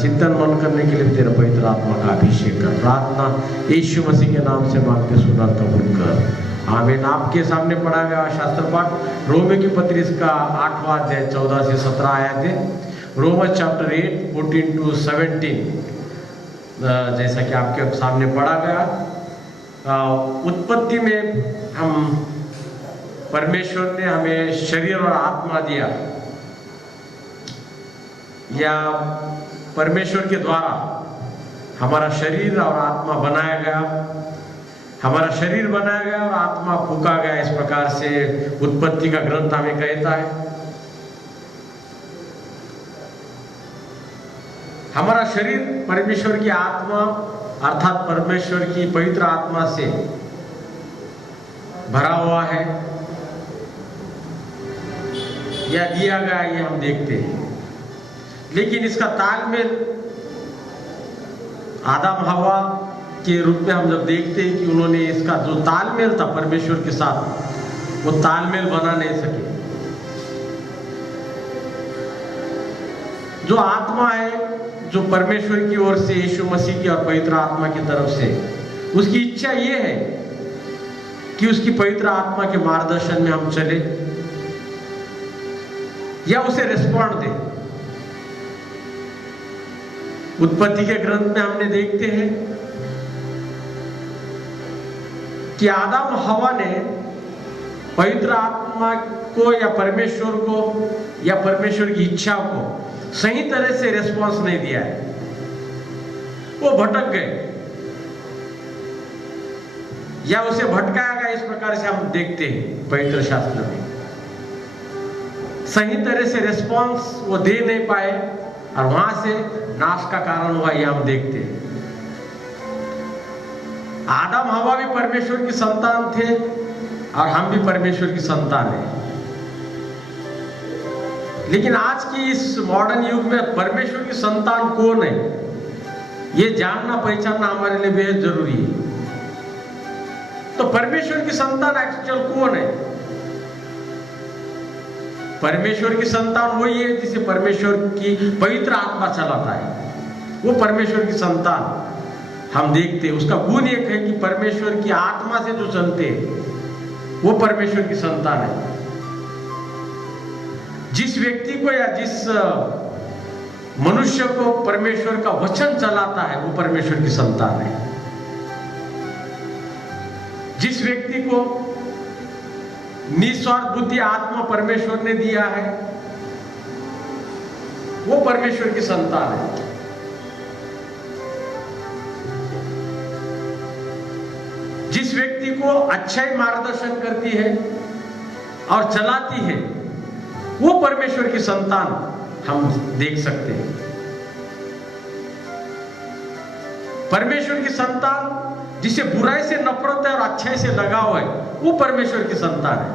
चिंतन मन करने के लिए तेरा पवित्र आत्मा का अभिषेक कर। प्रार्थना यीशु मसीह के नाम से मांगते सुना कबूल कर। आमीन। आपके सामने पढ़ा गया शास्त्र पाठ रोमियो की पत्री इसका 8वां अध्याय 14 से 17 आयतें। रोमन्स चैप्टर 8 14 to 17 जैसा कि आपके सामने पढ़ा गया। उत्पत्ति में हम परमेश्वर ने हमें शरीर और आत्मा दिया, या परमेश्वर के द्वारा हमारा शरीर और आत्मा बनाया गया। हमारा शरीर बनाया गया और आत्मा फूका गया। इस प्रकार से उत्पत्ति का ग्रंथ हमें कहता है। हमारा शरीर परमेश्वर की आत्मा अर्थात परमेश्वर की पवित्र आत्मा से भरा हुआ है या दिया गया, ये हम देखते हैं। लेकिन इसका तालमेल आदम हवा के रूप में हम जब देखते हैं कि उन्होंने इसका जो तालमेल था परमेश्वर के साथ, वो तालमेल बना नहीं सके। जो आत्मा है जो परमेश्वर की ओर से यीशु मसीह की और पवित्र आत्मा की तरफ से, उसकी इच्छा ये है कि उसकी पवित्र आत्मा के मार्गदर्शन में हम चले या उसे रिस्पॉन्ड दें। उत्पत्ति के ग्रंथ में हमने देखते हैं कि आदम हवा ने पवित्र आत्मा को या परमेश्वर को या परमेश्वर की इच्छा को सही तरह से रिस्पॉन्स नहीं दिया है। वो भटक गए या उसे भटकाया गया। इस प्रकार से हम देखते हैं पवित्र शास्त्र में सही तरह से रिस्पॉन्स वो दे नहीं पाए और वहां से नाश का कारण हुआ, यह हम देखते हैं। आदम हवा भी परमेश्वर की संतान थे और हम भी परमेश्वर की संतान हैं। लेकिन आज की इस मॉडर्न युग में परमेश्वर की संतान कौन है, ये जानना पहचानना हमारे लिए बेहद जरूरी है। तो परमेश्वर की संतान एक्चुअल कौन है? परमेश्वर की संतान वही है जिसे परमेश्वर की पवित्र आत्मा चलाता है। वो परमेश्वर की संतान हम देखते हैं। उसका गुण एक है कि परमेश्वर की आत्मा से जो चलते हैं वो परमेश्वर की संतान है। जिस व्यक्ति को या जिस मनुष्य को परमेश्वर का वचन चलाता है वो परमेश्वर की संतान है। जिस व्यक्ति को निस्वार्थ बुद्धि आत्मा परमेश्वर ने दिया है वो परमेश्वर की संतान है। जिस व्यक्ति को अच्छाई मार्गदर्शन करती है और चलाती है वो परमेश्वर की संतान हम देख सकते हैं। परमेश्वर की संतान जिसे बुराई से नफरत है और अच्छाई से लगाव है वो परमेश्वर की संतान है।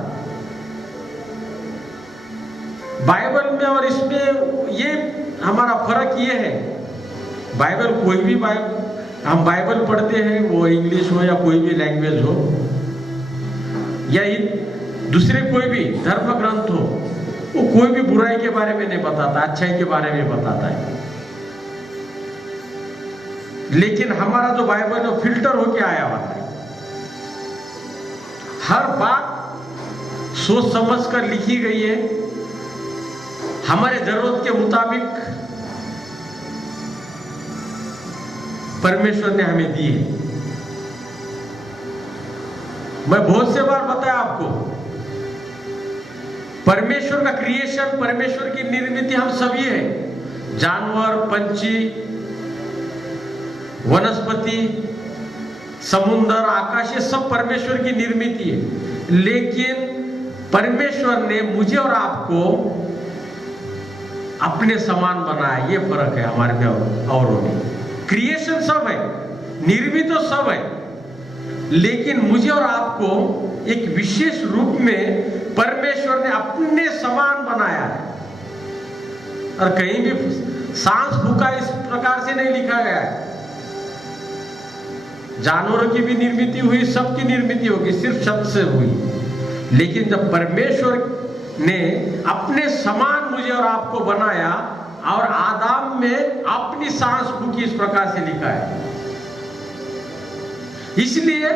बाइबल में और इसमें ये हमारा फर्क ये है, बाइबल कोई भी हम बाइबल पढ़ते हैं, वो इंग्लिश हो या कोई भी लैंग्वेज हो या दूसरे कोई भी धर्म ग्रंथ हो, वो कोई भी बुराई के बारे में नहीं बताता, अच्छाई के बारे में बताता है। लेकिन हमारा जो बाइबल है वो फिल्टर होके आया हुआ है। हर बात सोच समझ कर लिखी गई है, हमारे जरूरत के मुताबिक परमेश्वर ने हमें दी है। मैं बहुत से बार बताया आपको, परमेश्वर का क्रिएशन, परमेश्वर की निर्मित हम सभी है। जानवर, पंछी, वनस्पति, समुद्र, आकाश, ये सब परमेश्वर की निर्मित है। लेकिन परमेश्वर ने मुझे और आपको अपने समान बनाया। ये फर्क है हमारे में औरों में। क्रिएशन सब है, निर्मित तो सब है, लेकिन मुझे और आपको एक विशेष रूप में परमेश्वर ने अपने समान बनाया है। और कहीं भी सांस फूका इस प्रकार से नहीं लिखा गया है। जानवरों की भी निर्मित हुई, सबकी निर्मित होगी, सिर्फ शब्द से हुई। लेकिन जब परमेश्वर ने अपने समान मुझे और आपको बनाया और आदम में अपनी सांस फूकी, इस प्रकार से लिखा है। इसलिए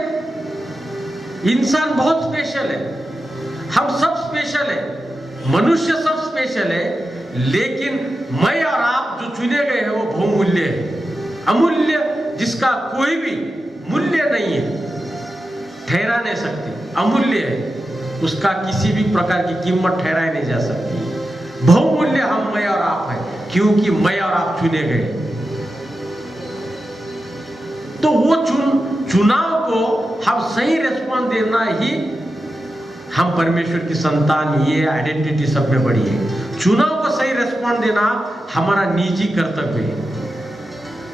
इंसान बहुत स्पेशल है, हम सब स्पेशल है, मनुष्य सब स्पेशल है। लेकिन मैं और आप जो चुने गए हैं वो बहुमूल्य है, अमूल्य, जिसका कोई भी मूल्य नहीं है, ठहरा नहीं सकते, अमूल्य है। उसका किसी भी प्रकार की कीमत ठहराई नहीं जा सकती। बहुमूल्य हम, मैं और आप है, क्योंकि मैं और आप चुने गए। तो वो चुनाव को हम सही रेस्पॉन्स देना ही हम परमेश्वर की संतान, ये आइडेंटिटी सब में बड़ी है। चुनाव को सही रेस्पॉन्स देना हमारा निजी कर्तव्य है,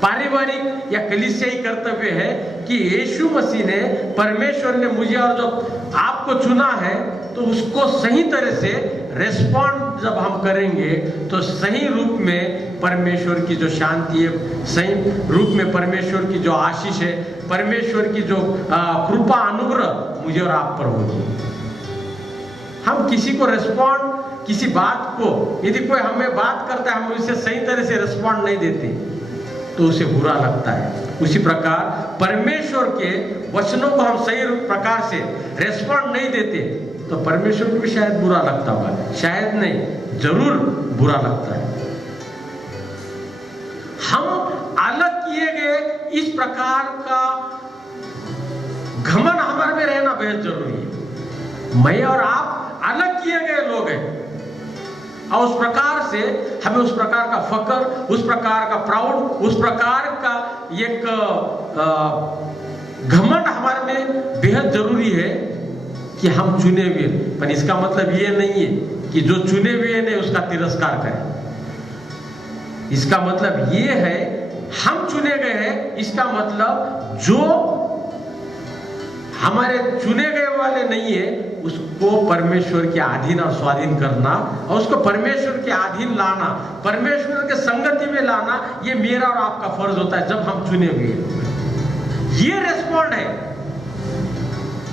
पारिवारिक या कलीसियाई कर्तव्य है कि यीशु मसीह ने, परमेश्वर ने मुझे और जो आपको चुना है, तो उसको सही तरह से रेस्पॉन्ड जब हम करेंगे तो सही रूप में परमेश्वर की जो शांति है, सही रूप में परमेश्वर की जो आशीष है, परमेश्वर की जो कृपा अनुग्रह मुझे और आप पर होगी। हम किसी को रेस्पॉन्ड, किसी बात को, यदि कोई हमें बात करता है, हम उसे सही तरह से रेस्पॉन्ड नहीं देते तो उसे बुरा लगता है। उसी प्रकार परमेश्वर के वचनों को हम सही प्रकार से रेस्पॉन्ड नहीं देते तो परमेश्वर को भी शायद बुरा लगता होगा, शायद नहीं, जरूर बुरा लगता है। हम अलग किए गए, इस प्रकार का घमंड हमारे में रहना बेहद जरूरी है। मैं और आप अलग किए गए लोग हैं, और उस प्रकार से हमें उस प्रकार का फकर, उस प्रकार का प्राउड, उस प्रकार का एक घमंड हमारे में बेहद जरूरी है कि हम चुने हुए। पर इसका मतलब ये नहीं है कि जो चुने हुए ने उसका तिरस्कार करें। इसका मतलब ये है, हम चुने गए हैं, इसका मतलब जो हमारे चुने गए वाले नहीं है उसको परमेश्वर के अधीन और स्वाधीन करना, और उसको परमेश्वर के अधीन लाना, परमेश्वर के संगति में लाना, ये मेरा और आपका फर्ज होता है जब हम चुने हुए। ये रेस्पॉन्ड है।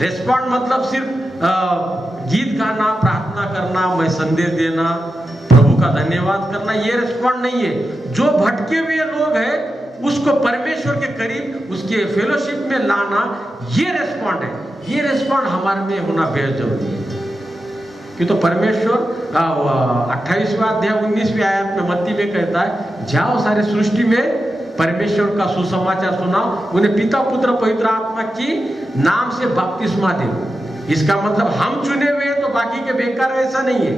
रेस्पॉन्ड मतलब सिर्फ गीत गाना, प्रार्थना करना, मैं संदेश देना, प्रभु का धन्यवाद करना, ये रेस्पॉन्ड नहीं है। जो भटके हुए लोग हैं उसको परमेश्वर के करीब, उसके फेलोशिप में लाना, ये रेस्पॉन्ड है। ये रेस्पॉन्ड हमारे में होना बेहद जरूरी है। क्यों तो परमेश्वर 28वां अध्याय 19वीं आयत में मत्ती में कहता है, जाओ सारे सृष्टि में परमेश्वर का सुसमाचार सुनाओ, उन्हें पिता, पुत्र, पवित्र आत्मा की नाम से बपतिस्मा दे। इसका मतलब हम चुने हुए हैं तो बाकी के बेकार, ऐसा नहीं है।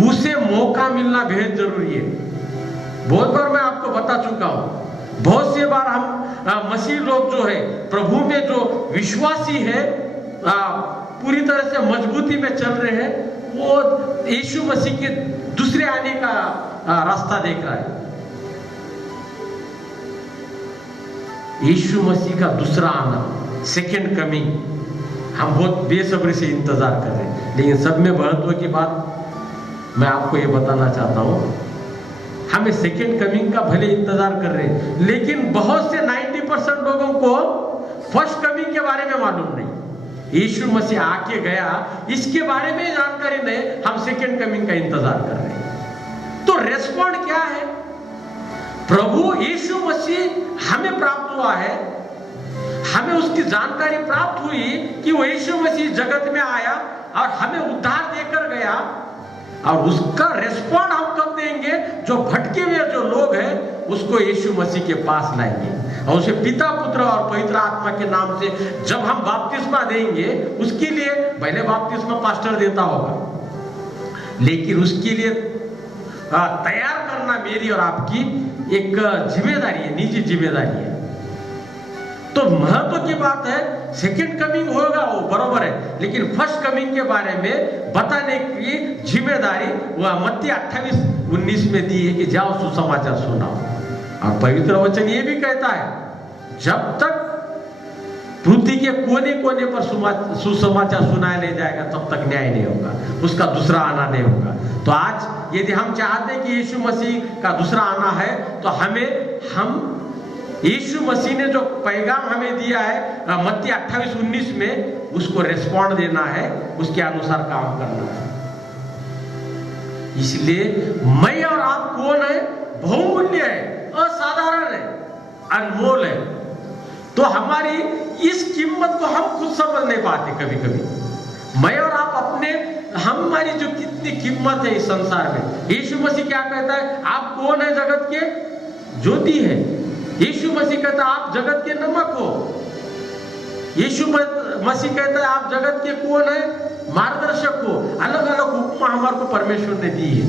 उसे मौका मिलना बेहद जरूरी है। बहुत बार मैं आपको बता चुका हूं, बहुत से बार हम मसीह लोग जो है, प्रभु में जो विश्वासी है, पूरी तरह से मजबूती में चल रहे हैं, वो यीशु मसीह के दूसरे आने का रास्ता देख रहा है। यीशु मसीह का दूसरा आना, सेकेंड कमिंग, हम बहुत बेसब्री से इंतजार कर रहे हैं। लेकिन सब में महत्व की बात मैं आपको ये बताना चाहता हूं, हमें सेकेंड कमिंग का भले इंतजार कर रहे हैं, लेकिन बहुत से 90% लोगों को फर्स्ट कमिंग के बारे में मालूम नहीं। यीशु मसीह आके गया, इसके बारे में जानकारी नहीं, हम सेकेंड कमिंग का इंतजार कर रहे हैं। तो रेस्पॉन्ड क्या है? प्रभु यीशु मसीह हमें प्राप्त हुआ है, हमें उसकी जानकारी प्राप्त हुई कि वो यीशु मसीह जगत में आया और हमें उद्धार देकर गया, और उसका रेस्पॉन्ड हम कब देंगे? जो भटके हुए जो लोग हैं उसको यीशु मसीह के पास लाएंगे, और उसे पिता, पुत्र और पवित्र आत्मा के नाम से जब हम बपतिस्मा देंगे, उसके लिए पहले बपतिस्मा पास्टर देता होगा, लेकिन उसके लिए तैयार करना मेरी और आपकी एक जिम्मेदारी है, निजी जिम्मेदारी है। तो महत्व की बात है, सेकेंड कमिंग होगा वो बरोबर है, लेकिन फर्स्ट कमिंग के बारे में बताने की जिम्मेदारी वह मत्ती 28:19 में दी है कि जाओ सुसमाचार सुनाओ। और पवित्र वचन ये भी कहता है, जब तक पृथ्वी के कोने कोने पर सुसमाचार सुनाया नहीं जाएगा तब तक न्याय नहीं होगा, उसका दूसरा आना नहीं होगा। तो आज यदि हम चाहते हैं कि यीशु मसीह का दूसरा आना है, तो हम यीशु मसीह ने जो पैगाम हमें दिया है मत्ती 28:19 में, उसको रेस्पॉन्ड देना है, उसके अनुसार काम करना है। इसलिए मैं और आप कौन है? बहुमूल्य है, असाधारण है, अनमोल है। तो हमारी इस कीमत को हम खुद समझ नहीं पाते कभी कभी। मैं और आप अपने, हमारी जो कितनी कीमत है इस संसार में। यीशु मसीह क्या कहता है? आप कौन है? जगत के ज्योति है। यीशु मसीह कहता है आप जगत के नमक हो। यीशु मसीह कहता है आप जगत के कौन है? मार्गदर्शक हो। अलग अलग उपमा हमारे को परमेश्वर ने दी है।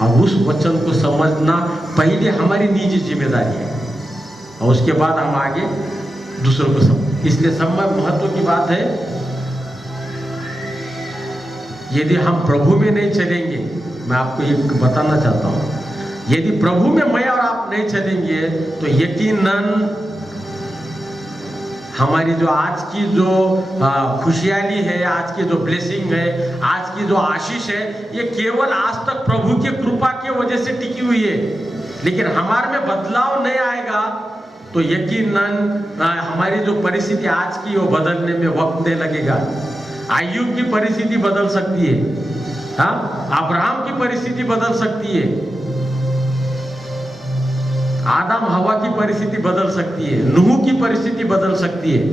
अब उस वचन को समझना पहले हमारी निजी जिम्मेदारी है, और उसके बाद हम आगे दूसरों को समझ। इसलिए समय महत्व की बात है। यदि हम प्रभु में नहीं चलेंगे, मैं आपको ये बताना चाहता हूं, यदि प्रभु में मैं और आप नहीं चलेंगे तो यकीनन हमारी जो आज की जो खुशहाली है, आज की जो ब्लेसिंग है, आज की जो आशीष है, ये केवल आज तक प्रभु की कृपा की वजह से टिकी हुई है। लेकिन हमारे में बदलाव नहीं आएगा तो यकीनन हमारी जो परिस्थिति आज की वो बदलने में वक्त नहीं लगेगा। अय्यूब की परिस्थिति बदल सकती है, हाँ, अब्राहम की परिस्थिति बदल सकती है, आदम हवा की परिस्थिति बदल सकती है, नूह की परिस्थिति बदल सकती है।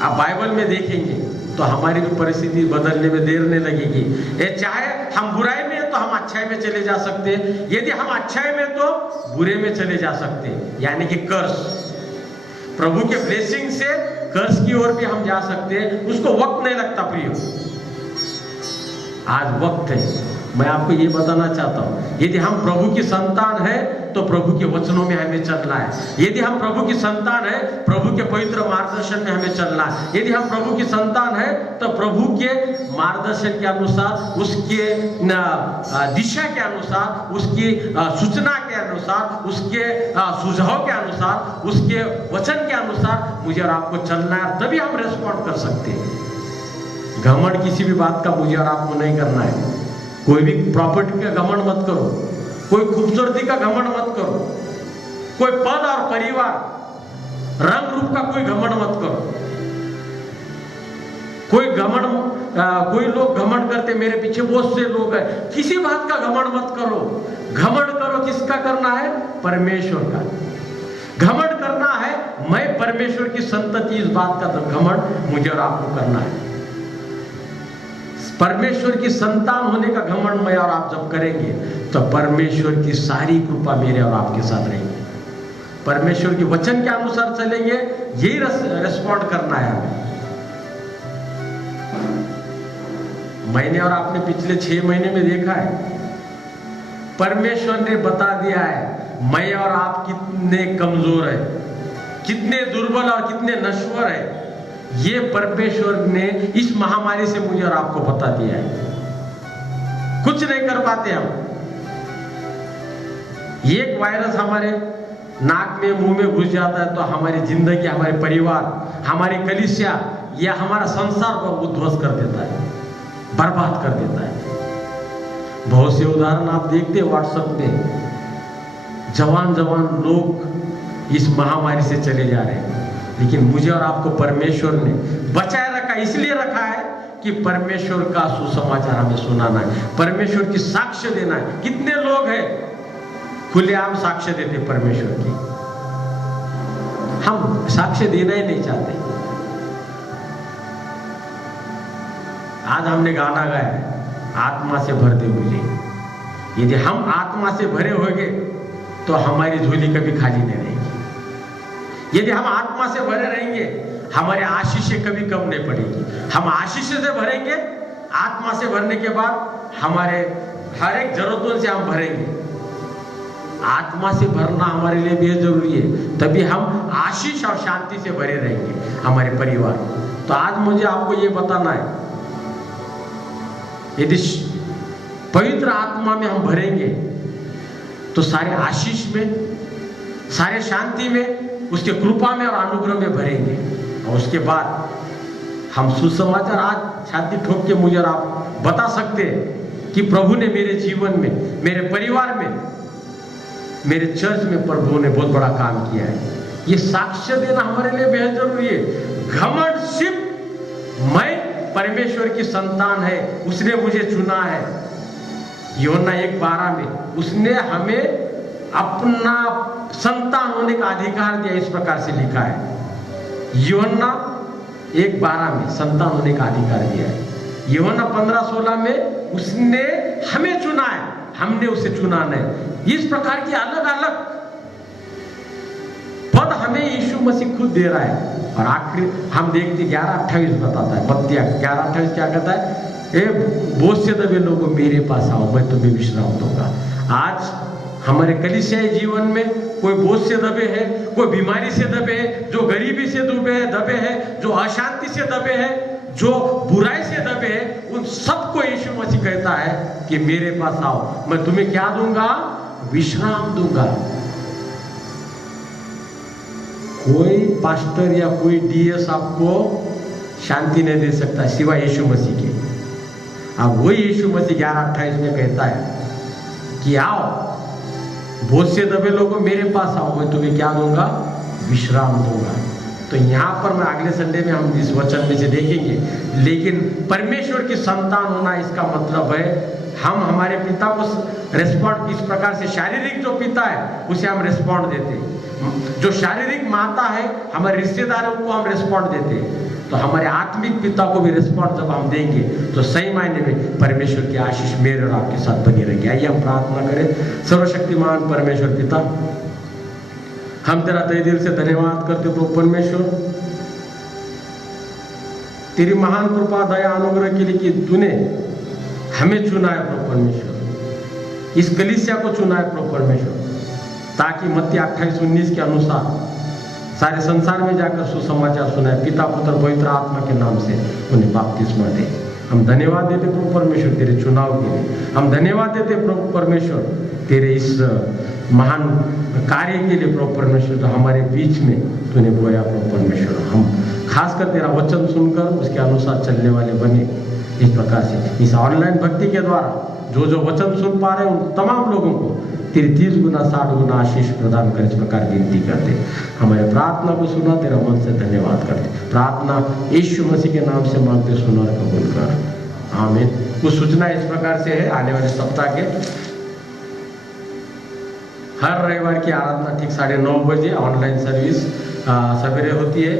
आप बाइबल में देखेंगे तो हमारी भी परिस्थिति बदलने में देर नहीं लगेगी। ये चाहे हम बुराई में हैं तो हम अच्छाई में चले जा सकते हैं, यदि हम अच्छाई में तो बुरे में चले जा सकते हैं, यानी कि कर्स, प्रभु के ब्लेसिंग से कर्स की ओर भी हम जा सकते हैं। उसको वक्त नहीं लगता प्रियो, आज वक्त है। मैं आपको ये बताना चाहता हूं, यदि हम प्रभु की संतान है तो प्रभु के वचनों में हमें चलना है। यदि हम प्रभु की संतान है, प्रभु के पवित्र मार्गदर्शन में हमें चलना है। यदि हम प्रभु की संतान है तो प्रभु के मार्गदर्शन के अनुसार, उसके दिशा के अनुसार, उसकी सूचना के अनुसार, उसके सुझाव के अनुसार, उसके वचन के अनुसार मुझे और आपको चलना है, तभी हम रेस्पॉन्ड कर सकते हैं। घमंड किसी भी बात का मुझे और आपको नहीं करना है। कोई भी प्रॉपर्टी का घमंड मत करो, कोई खूबसूरती का घमंड मत करो, कोई पद और परिवार, रंग रूप का कोई घमंड मत करो। कोई लोग घमंड करते, मेरे पीछे बहुत से लोग हैं, किसी बात का घमंड मत करो। घमंड करो किसका करना है? परमेश्वर का। घमंड करना है मैं परमेश्वर की संतति, इस बात का तो घमंड मुझे और आपको करना है। परमेश्वर की संतान होने का घमंड मैं और आप जब करेंगे तो परमेश्वर की सारी कृपा मेरे और आपके साथ रहेगी। परमेश्वर के वचन के अनुसार चलेंगे, यही रेस्पॉन्ड करना है हमें। मैंने और आपने पिछले 6 महीने में देखा है, परमेश्वर ने बता दिया है मैं और आप कितने कमजोर है, कितने दुर्बल और कितने नश्वर है। ये परमेश्वर ने इस महामारी से मुझे और आपको बता दिया है। कुछ नहीं कर पाते हम। एक वायरस हमारे नाक में, मुंह में घुस जाता है तो हमारी जिंदगी, हमारे परिवार, हमारी कलीसिया या हमारा संसार को उद्ध्वस्त कर देता है, बर्बाद कर देता है। बहुत से उदाहरण आप देखते हैं व्हाट्सएप में, जवान जवान लोग इस महामारी से चले जा रहे हैं। लेकिन मुझे और आपको परमेश्वर ने बचाए रखा, इसलिए रखा है कि परमेश्वर का सुसमाचार हमें सुनाना है, परमेश्वर की साक्ष्य देना है। कितने लोग हैं खुलेआम साक्ष्य देते परमेश्वर की, हम साक्ष्य देना ही नहीं चाहते। आज हमने गाना गाया है, आत्मा से भर दे मुझे। यदि हम आत्मा से भरे होंगे तो हमारी झोली कभी खाली नहीं रहेगी। यदि हम आत्मा से भरे रहेंगे, हमारे आशीषें कभी कम नहीं पड़ेगी। हम आशीष से भरेंगे, आत्मा से भरने के बाद हमारे हर एक जरूरतों से हम भरेंगे। आत्मा से भरना हमारे लिए बेहद जरूरी है, तभी हम आशीष और शांति से भरे रहेंगे हमारे परिवार। तो आज मुझे आपको ये बताना है, यदि पवित्र आत्मा में हम भरेंगे तो सारे आशीष में, सारे शांति में, उसके कृपा में और अनुग्रह में भरेंगे। और उसके बाद हम सुसमाचार आज छाती ठोक के मुझे आप बता सकते हैं कि प्रभु ने मेरे जीवन में, मेरे परिवार में, मेरे चर्च में प्रभु ने बहुत बड़ा काम किया है। ये साक्ष्य देना हमारे लिए बेहद जरूरी है। घमंड सिर्फ मैं परमेश्वर की संतान है, उसने मुझे चुना है। यूहन्ना 1:12 में उसने हमें अपना संतान होने का अधिकार दिया, इस प्रकार से लिखा है। यूहन्ना 1:12 में संतान होने का अधिकार दिया है। यूहन्ना 15:16 में उसने हमें चुना है, हमने उसे चुना नहीं। इस प्रकार की अलग अलग पद हमें यीशु मसीह खुद दे रहा है। और आखिर हम देखते 11:28 बताता है, मत्ती 11:28 क्या कहता है? ए बोझ से दबे लोगों मेरे पास आओ, मैं तुम्हें विश्राम दूंगा। आज हमारे कलीसियाई जीवन में कोई बोझ से दबे है, कोई बीमारी से दबे है, जो गरीबी से दबे है, जो अशांति से दबे है, जो बुराई से दबे है, उन सबको यीशु मसीह कहता है कि मेरे पास आओ, मैं तुम्हें क्या दूंगा? विश्राम दूंगा। कोई पास्टर या कोई डीएस आपको शांति नहीं दे सकता सिवाय यीशु मसीह के। अब वही यीशु मसीह 11:28 में कहता है कि आओ बोझ से दबे लोगों मेरे पास आओ, मैं तुम्हें क्या दूंगा? विश्राम दूंगा। तो यहाँ पर मैं अगले संडे में हम इस वचन में से देखेंगे। लेकिन परमेश्वर की संतान होना इसका मतलब है हम हमारे पिता को रिस्पॉन्ड, इस प्रकार से शारीरिक जो पिता है उसे हम रिस्पॉन्ड देते हैं, जो शारीरिक माता है हमारे रिश्तेदारों को हम रिस्पॉन्ड देते हैं। तो हमारे आत्मिक पिता को भी रिस्पॉन्ड जब हम देंगे तो सही मायने में परमेश्वर की आशीष मेरे और आपके साथ बनी रहेगी। आइए हम प्रार्थना करें। सर्वशक्तिमान परमेश्वर पिता, हम तेरा तहे दिल से धन्यवाद करते प्रभु परमेश्वर, तेरी महान कृपा दया अनुग्रह के लिए कि तूने हमें चुना है प्रभु परमेश्वर, इस कलीसिया को चुना है प्रभु परमेश्वर, ताकि मत्ती 28:19 के अनुसार सारे संसार में जाकर सुसमाचार सुनाए। पिता पुत्र पवित्र आत्मा के नाम से उन्हें बपतिस्मा दे। हम धन्यवाद देते प्रभु परमेश्वर तेरे चुनाव के लिए। हम धन्यवाद देते प्रभु परमेश्वर तेरे इस महान कार्य के लिए प्रभु परमेश्वर जो हमारे बीच में तूने बोया प्रभु परमेश्वर। हम खासकर तेरा वचन सुनकर उसके अनुसार चलने वाले बने। इस प्रकार से इस ऑनलाइन भक्ति के द्वारा जो जो वचन सुन पा रहे हैं उन तमाम लोगों को तेरे 30 गुना 60 गुना आशीष प्रदान कर, इस प्रकार विनती करते। हमारे प्रार्थना को सुना, तेरा मन से धन्यवाद करते। प्रार्थना यीशु मसीह के नाम से मांगते, सुना और कबूल कर, आमीन। कुछ सूचना इस प्रकार से है, आने वाले सप्ताह के हर रविवार की आराधना ठीक 9:30 बजे ऑनलाइन सर्विस सवेरे होती है।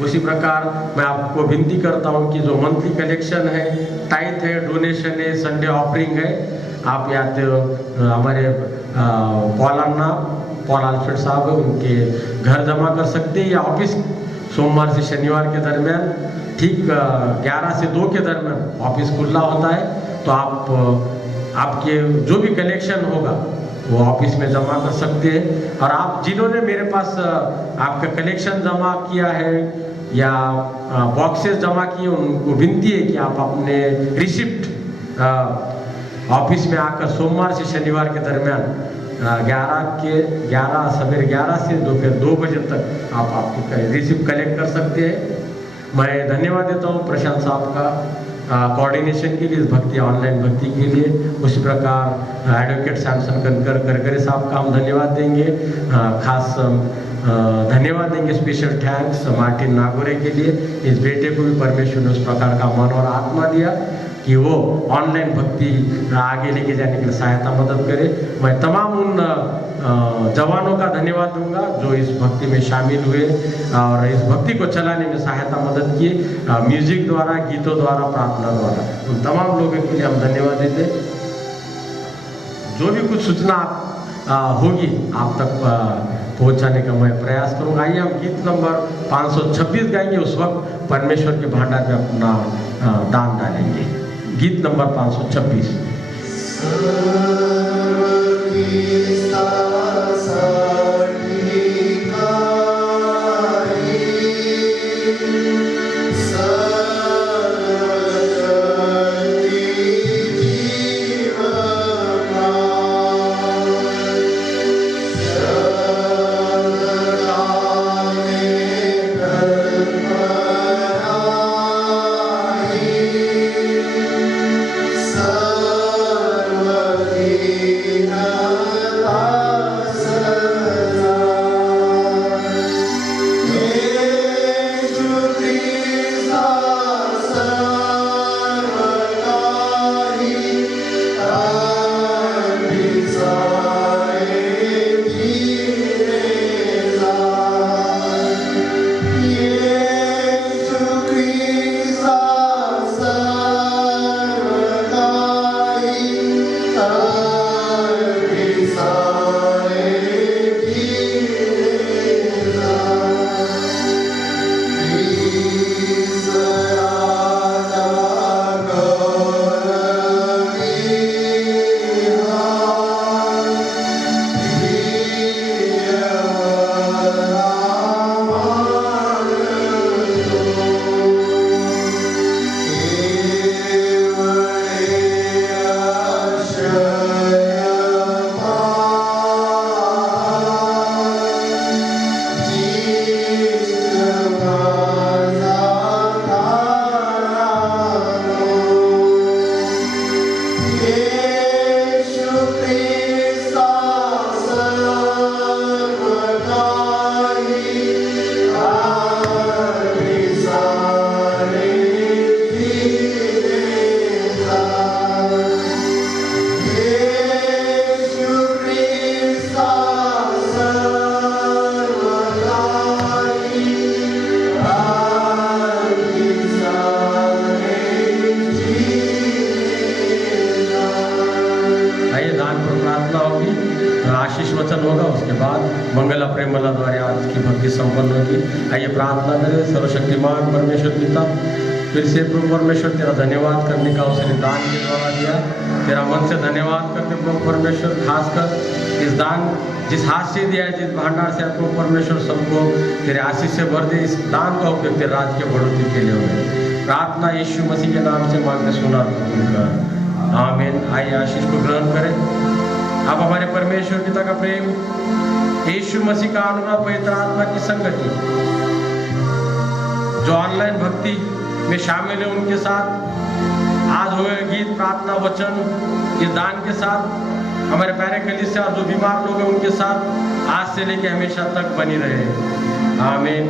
उसी प्रकार मैं आपको विनती करता हूं कि जो मंथली कलेक्शन है, टाइथ है, डोनेशन है, संडे ऑफरिंग है, आप या तो हमारे पॉल आल्फ्रेड साहब उनके घर जमा कर सकते हैं, या ऑफिस सोमवार से शनिवार के दरमियान ठीक 11 से 2 के दरमियान ऑफिस खुला होता है। तो आप आपके जो भी कलेक्शन होगा वो ऑफिस में जमा कर सकते हैं। और आप जिन्होंने मेरे पास आपका कलेक्शन जमा किया है या बॉक्सेस जमा किए, उनको विनती है कि आप अपने रिसिप्ट ऑफिस में आकर सोमवार से शनिवार के दरमियान 11 सवेरे 11 से दोपहर 2 बजे तक आप आपकी रिसिप्ट कलेक्ट कर सकते हैं। मैं धन्यवाद देता हूँ प्रशांत साहब का कोऑर्डिनेशन के लिए, इस भक्ति ऑनलाइन भक्ति के लिए। उसी प्रकार एडवोकेट सैमसन कनकर करकरे साहब का हम धन्यवाद देंगे, खास धन्यवाद देंगे, स्पेशल थैंक्स मार्टिन नागोरे के लिए। इस बेटे को भी परमेश्वर ने उस प्रकार का मन और आत्मा दिया कि वो ऑनलाइन भक्ति आगे लेके जाने के लिए सहायता मदद करे। मैं तमाम उन जवानों का धन्यवाद दूंगा जो इस भक्ति में शामिल हुए और इस भक्ति को चलाने में सहायता मदद की, म्यूजिक द्वारा, गीतों द्वारा, प्रार्थना द्वारा। उन तमाम लोगों के लिए हम धन्यवाद देते। जो भी कुछ सूचना होगी आप तक पहुंचाने का मैं प्रयास करूंगा। आइए हम गीत नंबर 526 गाएंगे, उस वक्त परमेश्वर के भांडार में अपना दान डालेंगे। गीत नंबर 526। आशीष वचन होगा, उसके बाद मंगला प्रेमला द्वारा आज की भक्ति संपन्न होगी। आइए प्रार्थना करें। सर्वशक्तिमान परमेश्वर पिता, फिर से प्रभु परमेश्वर तेरा धन्यवाद करने का अवसर दान के द्वारा दिया। तेरा मन से धन्यवाद करते प्रभु परमेश्वर, खासकर इस दान जिस हाथ से दिया है, जिस भंडार से प्रभु परमेश्वर सबको तेरे आशीष से भर दे। इस दान का उपयोग तेरे राज्य के बढ़ोतरी के लिए हो। प्रार्थना यीशु मसीह के नाम से मांगते सुना कर आमीन। आइए आशीष को ग्रहण करें। अब हमारे परमेश्वर पिता का प्रेम, यीशु मसीह का अनुग्रह, पवित्र आत्मा की संगति जो ऑनलाइन भक्ति में शामिल है उनके साथ, आज हुए गीत, प्रार्थना, वचन, इस दान के साथ हमारे प्यारे कलीसिया और जो बीमार लोग हैं उनके साथ आज से लेकर हमेशा तक बनी रहे। आमीन।